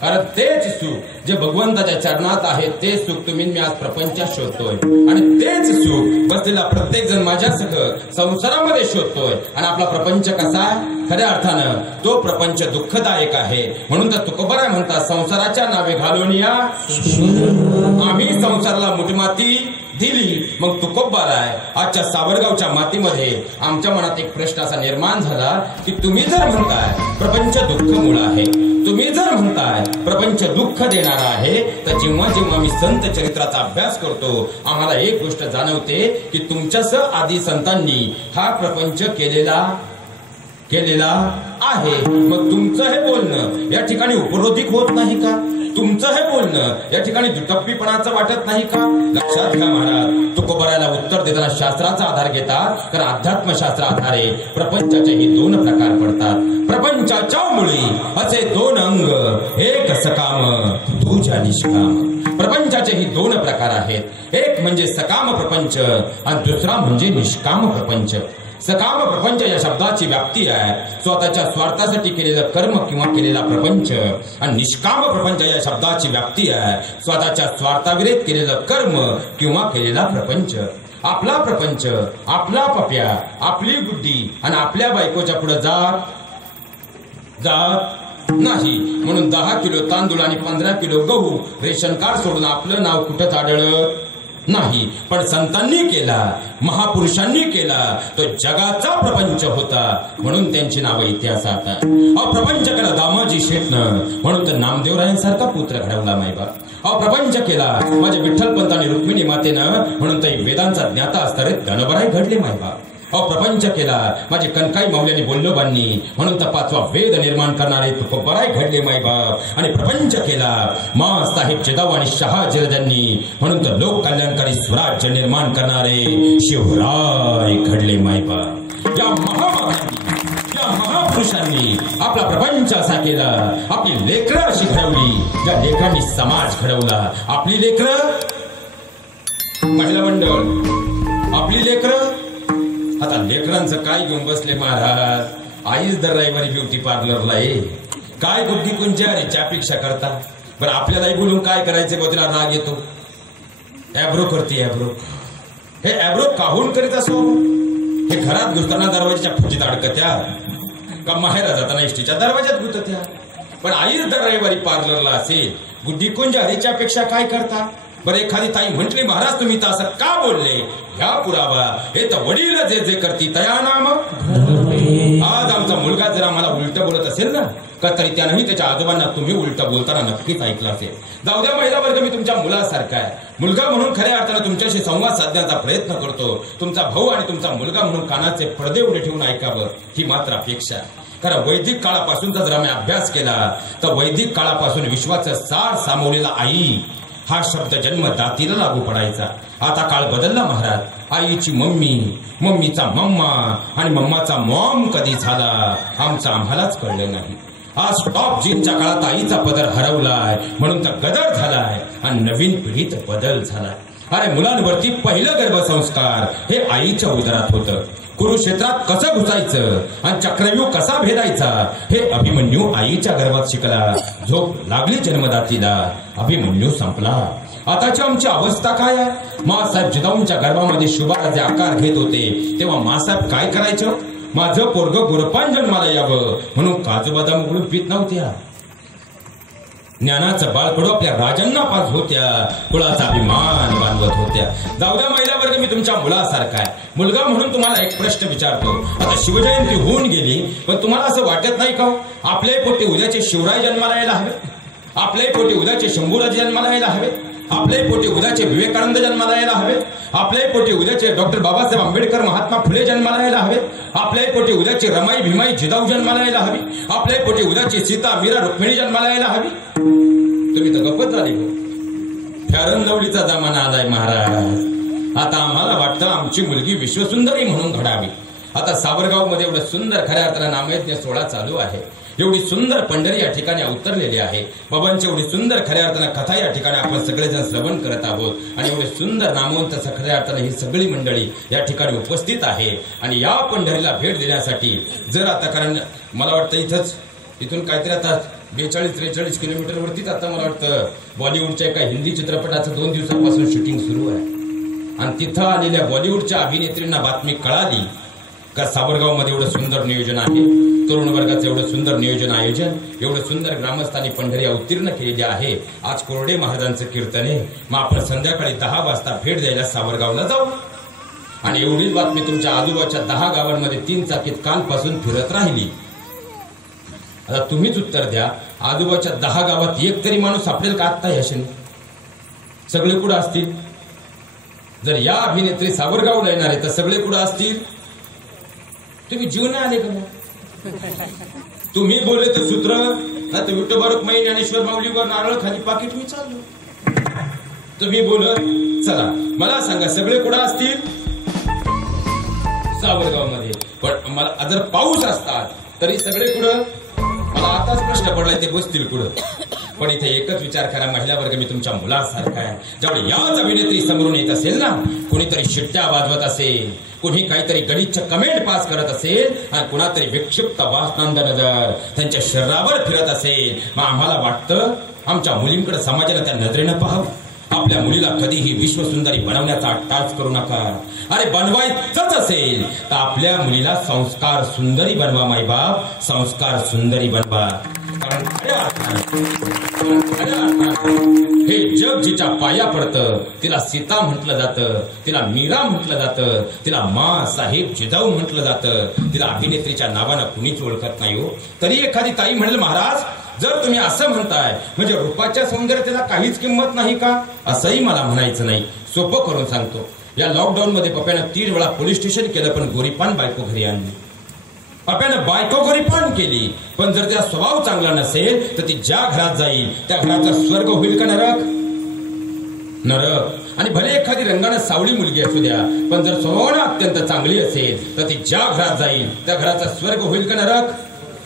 कारण तेच सुख जे भगवंताच्या चरणात आहे ते सुख तुम्ही मी आज प्रपंचात शोधतोय आणि तेच सुख बसलेला प्रत्येक जण माझ्यासह संसारामध्ये शोधतोय. आणि आपला प्रपंच कसा आहे? खऱ्या अर्थानं तो प्रपंच दुःखदायक आहे. म्हणून तर तुकोबाराय म्हणतात, संसाराच्या नावे घालून या आम्ही संसाराला मुठमाती दिली. मग तुकोबाराय आजच्या सावरगावच्या मातीमध्ये आमच्या मनात एक प्रश्न असा निर्माण झाला की तुम्ही जर म्हणताय प्रपंच दुःख मूळ आहे, तुम्ही जर म्हणताय प्रपंच दुःख देणारा आहे, तर जेव्हा जेव्हा मी संत चरित्राचा अभ्यास करतो आम्हाला एक गोष्ट जाणवते की तुमच्यासह आदी संतांनी हा प्रपंच केलेला आहे. मग तुमचं हे बोलणं या ठिकाणी उपरोधिक होत नाही का? तुमचं हे बोलणं या ठिकाणी दुटप्पीपणाचं वाटत नाही का? लक्षात घ्या महाराज, तुकोबारायला उत्तर देताना शास्त्राचा आधार घेतात. कारण अध्यात्मशास्त्र आधारे प्रपंचाचेही 2 प्रकार पडतात. प्रपंचाच्या मुळी असे 2 अंग, एक सकाम तुझ्या निष्काम. प्रपंचाचेही 2 प्रकार आहेत, एक म्हणजे सकाम प्रपंच आणि दुसरा म्हणजे निष्काम प्रपंच. सकाम प्रपंच या शब्दाची व्याप्ती आहे स्वतःच्या स्वार्थासाठी केलेलं कर्म किंवा केलेला प्रपंच, आणि निष्काम प्रपंच या शब्दाची व्याप्ती आहे स्वतःच्या स्वार्थाविरहित केलेलं कर्म किंवा केलेला प्रपंच. आपला प्रपंच, आपला पप्या, आपली बुद्धी आणि आपल्या बायकोच्या पुढे जात नाही. म्हणून 10 किलो तांदूळ आणि 15 किलो गहू रेशन कार्ड सोडून आपलं नाव कुठंच आढळलं नाही. पण संतांनी केला, महापुरुषांनी केला, तो जगाचा प्रपंच होता म्हणून त्यांची नावं इतिहासात. प्रपंच केला दामाजी शेटनं म्हणून तर नामदेवरायांसारखा पुत्र घडवला मायबाप. प्रपंच केला माझ्या विठ्ठलपंत आणि रुक्मिणी मातेनं म्हणून तर वेदांचा ज्ञाता असणारे गणबराय घडले मायबाप. अहो प्रपंच केला माझे कणकाई माऊल्याने बोल्लोबांनी, म्हणून तर 5वा वेद निर्माण करणारे तुकोबराय घडले माय बाप. आणि प्रपंच केला मा साहेब जिजाऊ आणि शहाजीराजांनी, म्हणून तर लोक कल्याणकारी स्वराज्य निर्माण करणारे शिवराय घडले माय बाप. या महापुरुषांनी आपला प्रपंच असा केला, आपली लेकरं अशी घडवली, ज्या लेकरांनी समाज घडवला. आपली लेकरं महिला मंडळ, आपली लेकरं. आता लेकरांचं काय घेऊन बसले महाराज, आईच दर रविवारी ब्युटी पार्लरला आहे, काय गुड्डी कुंच्या रिचापेक्षा करता. बरं आपल्यालाही बोलून काय करायचे, बघ तिला राग येतो, ॲब्रो करते ॲब्रो. हे ॲब्रो काहून करीत असो, हे घरात घुसताना दरवाजाच्या फुटीत अडकत्या का माहेरा जाताना इष्टीच्या दरवाजात गुतत्या. पण आईच दर रविवारी पार्लरला असेल, गुड्डी कुंज हरीच्यापेक्षा काय करता. बरं एखादी ताई म्हटली महाराज तुम्ही तर असं का बोलले, ह्या पुरावा हे तर वडील जे जे करती तया नाम. आज आमचा मुलगा जर आम्हाला उलट बोलत असेल ना, का तरी त्यानंही त्याच्या आजोबांना तुम्ही उलट बोलताना नक्कीच ऐकलं असेल. जाऊ द्या महिला वर्ग, मी तुमच्या मुलासारखा आहे, मुलगा म्हणून खऱ्या अर्थानं तुमच्याशी संवाद साधण्याचा प्रयत्न करतो. तुमचा भाऊ आणि तुमचा मुलगा म्हणून कानाचे पडदे उडे ठेवून ऐकावं ही मात्र अपेक्षा. कारण वैदिक काळापासूनचा जर आम्ही अभ्यास केला तर वैदिक काळापासून विश्वाचं सार सामावलेला आई हा शब्द जन्मदातीला लागू पडायचा. आता काळ बदलला महाराज, आईची मम्मी, मम्मीचा मम्मा आणि मम्माचा मॉम कधी झाला आमचं आम्हालाच कळलं नाही. आज टॉप जीनच्या काळात आईचा पदर हरवलाय, म्हणून तर गदर झालाय आणि नवीन पिढीत बदल झालाय. अरे मुलांवरती पहिलं गर्भसंस्कार हे आईच्या उदरात होतं. कुरुक्षेत्रात कसं घुसायचं आणि चक्रव्यूह कसा भेदायचा हे अभिमन्यू आईच्या गर्भात शिकला. झोप लागली जन्मदातीला, अभिमन्यू संपला. आताची आमची अवस्था काय आहे. मासाहेब जिजाऊंच्या गर्भामध्ये शुभाराजे आकार घेत होते तेव्हा मासाहेब काय करायचं, माझं पोरग गुरपान जन्माला यावं म्हणून काजू बदाम उघडून पित नव्हत्या. ज्ञानाचं बाळकडू आपल्या राजांना पाच होत्या, कुळाचा अभिमान बांधवत होत्या. जाऊ द्या महिला वर्ग, मी तुमच्या मुलासारखा आहे. मुलगा म्हणून तुम्हाला एक प्रश्न विचारतो. आता शिवजयंती होऊन गेली, पण तुम्हाला असं वाटत नाही का आपले पोटी उद्याचे शिवराय जन्माला यायला हवे, आपले पोटी उद्याचे शंभूराज जन्माला यायला हवे, आपले पोटी उद्याचे विवेकानंद जन्माला यायला हवे, आपले पोटी उद्याचे डॉक्टर बाबासाहेब आंबेडकर महात्मा फुले जन्माला यायला हवे, आपले पोटी उद्याचे रमाई भीमाई जिजाऊ जन्माला यायला हवी, आपले पोटी उद्याची सीता मीरा रुक्मिणी जन्माला यायला हवी. तुम्ही तर गप्पच झाली हो. फॅरन लवलीचा जमाना आलाय महाराज. आता आम्हाला वाटतं आमची मुलगी विश्वसुंदरी म्हणून घडावी. आता सावरगाव मध्ये एवढं सुंदर खऱ्या अर्थानं नामयज्ञ सोहळा चालू आहे, एवढी सुंदर पंढरी या ठिकाणी अवतरलेली आहे, बाबांची एवढी सुंदर खऱ्या अर्थानं कथा या ठिकाणी आपण सगळेजण श्रवण करत आहोत. आणि एवढे सुंदर नामवंत खऱ्या अर्थानं ही सगळी मंडळी या ठिकाणी उपस्थित आहे. आणि या पंढरीला भेट देण्यासाठी जर आता, कारण मला वाटतं इथून काहीतरी आता 42-43 किलोमीटर वरतीच आता मला वाटतं बॉलिवूडच्या एका हिंदी चित्रपटाचं 2 दिवसांपासून शूटिंग सुरू आहे. आणि तिथं आलेल्या बॉलिवूडच्या अभिनेत्रींना बातमी कळाली का सावरगाव मध्ये एवढं सुंदर नियोजन आहे, तरुण वर्गाचं एवढं सुंदर नियोजन आयोजन, एवढं सुंदर ग्रामस्थांनी पंढरी अवतीर्ण केलेली आहे. आज कोरडे महाराजांचं कीर्तन आहे, मग आपण संध्याकाळी 10 वाजता भेट द्यायला सावरगावला जाऊ. आणि एवढीच बातमी तुमच्या आजूबाजूच्या 10 गावांमध्ये 3 चाकीत कालपासून फिरत राहिली. आता तुम्हीच उत्तर द्या, आजूबाजूच्या 10 गावात एक तरी माणूस सापडेल का आत्ता याशेने? सगळे कुठं असतील? जर या अभिनेत्री सावरगावला येणार आहे तर सगळे कुठं असतील? तुम्ही जीवन आले का? तुम्ही बोलले तर सूत्र ना, तर विठ्ठोबारोक मै ज्ञानेश्वर माऊलीवर नारळ खाली पाकिट मी चाललो. तुम्ही बोलत चला, मला सांगा सगळे कुठं असतील? सावरगाव मध्ये. पण मला जर पाऊस असतात तरी सगळे कुठं? मला आताच प्रश्न पडलाय ते बसतील कुठं? पण इथे एकच विचार करा महिला वर्ग, मी तुमच्या मुलासारखा आहे. ज्यावेळी याच अभिनेत्री समोरून येत असेल ना, कुणीतरी शिट्ट्या वाजवत असेल, कुणी काहीतरी गलिच्छ कमेंट पास करत असेल आणि कुणातरी विक्षिप्त वासनांद नजर त्यांच्या शरीरावर फिरत असेल, मग आम्हाला वाटतं आमच्या मुलींकडे समाजाला त्या नजरेनं पाहावं. आपल्या मुलीला कधीही विश्वसुंदरी बनवण्याचा टाच करू नका. अरे बनवायचंच असेल तर आपल्या मुलीला संस्कार सुंदरी बनवा मायबाप, संस्कार सुंदरी बनवा. कारण हे जग जिच्या पाया पडतं तिला सीता म्हटलं जातं, तिला मीरा म्हटलं जातं, तिला मा साहेब जिजाऊ म्हटलं जातं, तिला अभिनेत्रीच्या नावानं कुणीच ओळखत नाही हो. तरी एखादी ताई म्हणेल महाराज जर तुम्ही असं म्हणताय म्हणजे रूपाच्या सौंदर्याला काहीच किंमत नाही का? असंही मला म्हणायचं नाही. सोपं करून सांगतो, या लॉकडाऊन मध्ये पप्यानं 3 वेळा पोलीस स्टेशन केलं, पण गोरीपान बायको घरी आणली. पप्यानं बायको गोरीपान केली, पण जर त्या स्वभाव चांगला नसेल तर ती ज्या घरात जाईल त्या घराचा स्वर्ग होईल का नरक? नरक. आणि भले एखादी रंगानं सावळी मुलगी असू द्या, पण जर स्वभावानं अत्यंत चांगली असेल तर ती ज्या घरात जाईल त्या घराचा स्वर्ग होईल का नरक?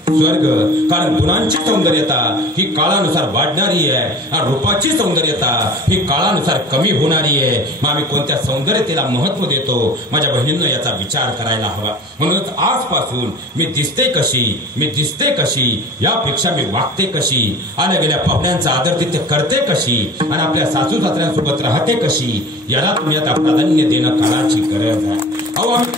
स्वर्ग. कारण गुणांची सौंदर्यता ही काळानुसार वाढणारी आहे आणि रूपाची सौंदर्यता ही काळानुसार कमी होणारी आहे. मग आम्ही कोणत्या सौंदर्यतेला महत्व देतो? माझ्या बहिणींनो याचा विचार करायला हवा. म्हणूनच आजपासून मी दिसते कशी यापेक्षा मी वागते कशी, आल्या गेल्या पाहुण्यांचा आदरातिथ्य करते कशी आणि आपल्या सासू सासऱ्यांसोबत राहते कशी, याला तुम्ही आता प्राधान्य देणं काळाची गरज आहे. अहो, आम्ही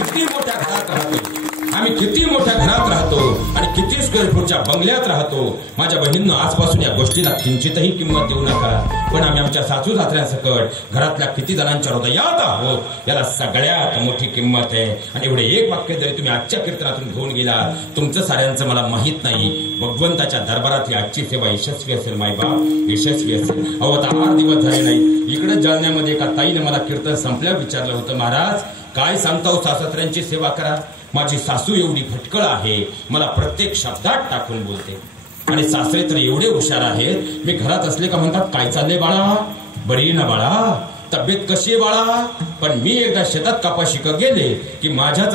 किती मोठ्या घरात राहतो आणि किती स्क्वेअर फूटच्या बंगल्यात राहतो. माझ्या बहिणींनो, आजपासून या गोष्टीला किंचितही किंमत देऊ नका. पण आम्ही आमच्या सासू सासऱ्यांसकट घरातल्या किती जणांच्या हृदयात आहोत, याला सगळ्यात मोठी किंमत आहे. आणि एवढे एक वाक्य जरी तुम्ही आजच्या कीर्तनातून घेऊन गेला, तुमचं साऱ्यांचं मला माहित नाही, भगवंताच्या दरबारात आजची सेवा यशस्वी असेल. मायबाप यशस्वी असेल. अहो, आता 8 दिवस झाले नाही. इकडे जालन्यामध्ये एका ताईने मला कीर्तन संपल्यावर विचारलं होतं, महाराज काय सांगता हो, सासऱ्यांची सेवा करा. माझी सासू एवढी भटकळ आहे, मला प्रत्येक शब्दात टाकून बोलते. आणि सासरे तर एवढे हुशार आहेत, मी घरात असले का म्हणतात, काय चाललंय बाळा, बरी ना बाळा, तब्येत कशी आहे बाळा. पण मी एकदा शेतात कपाशी गेले की माझ्याच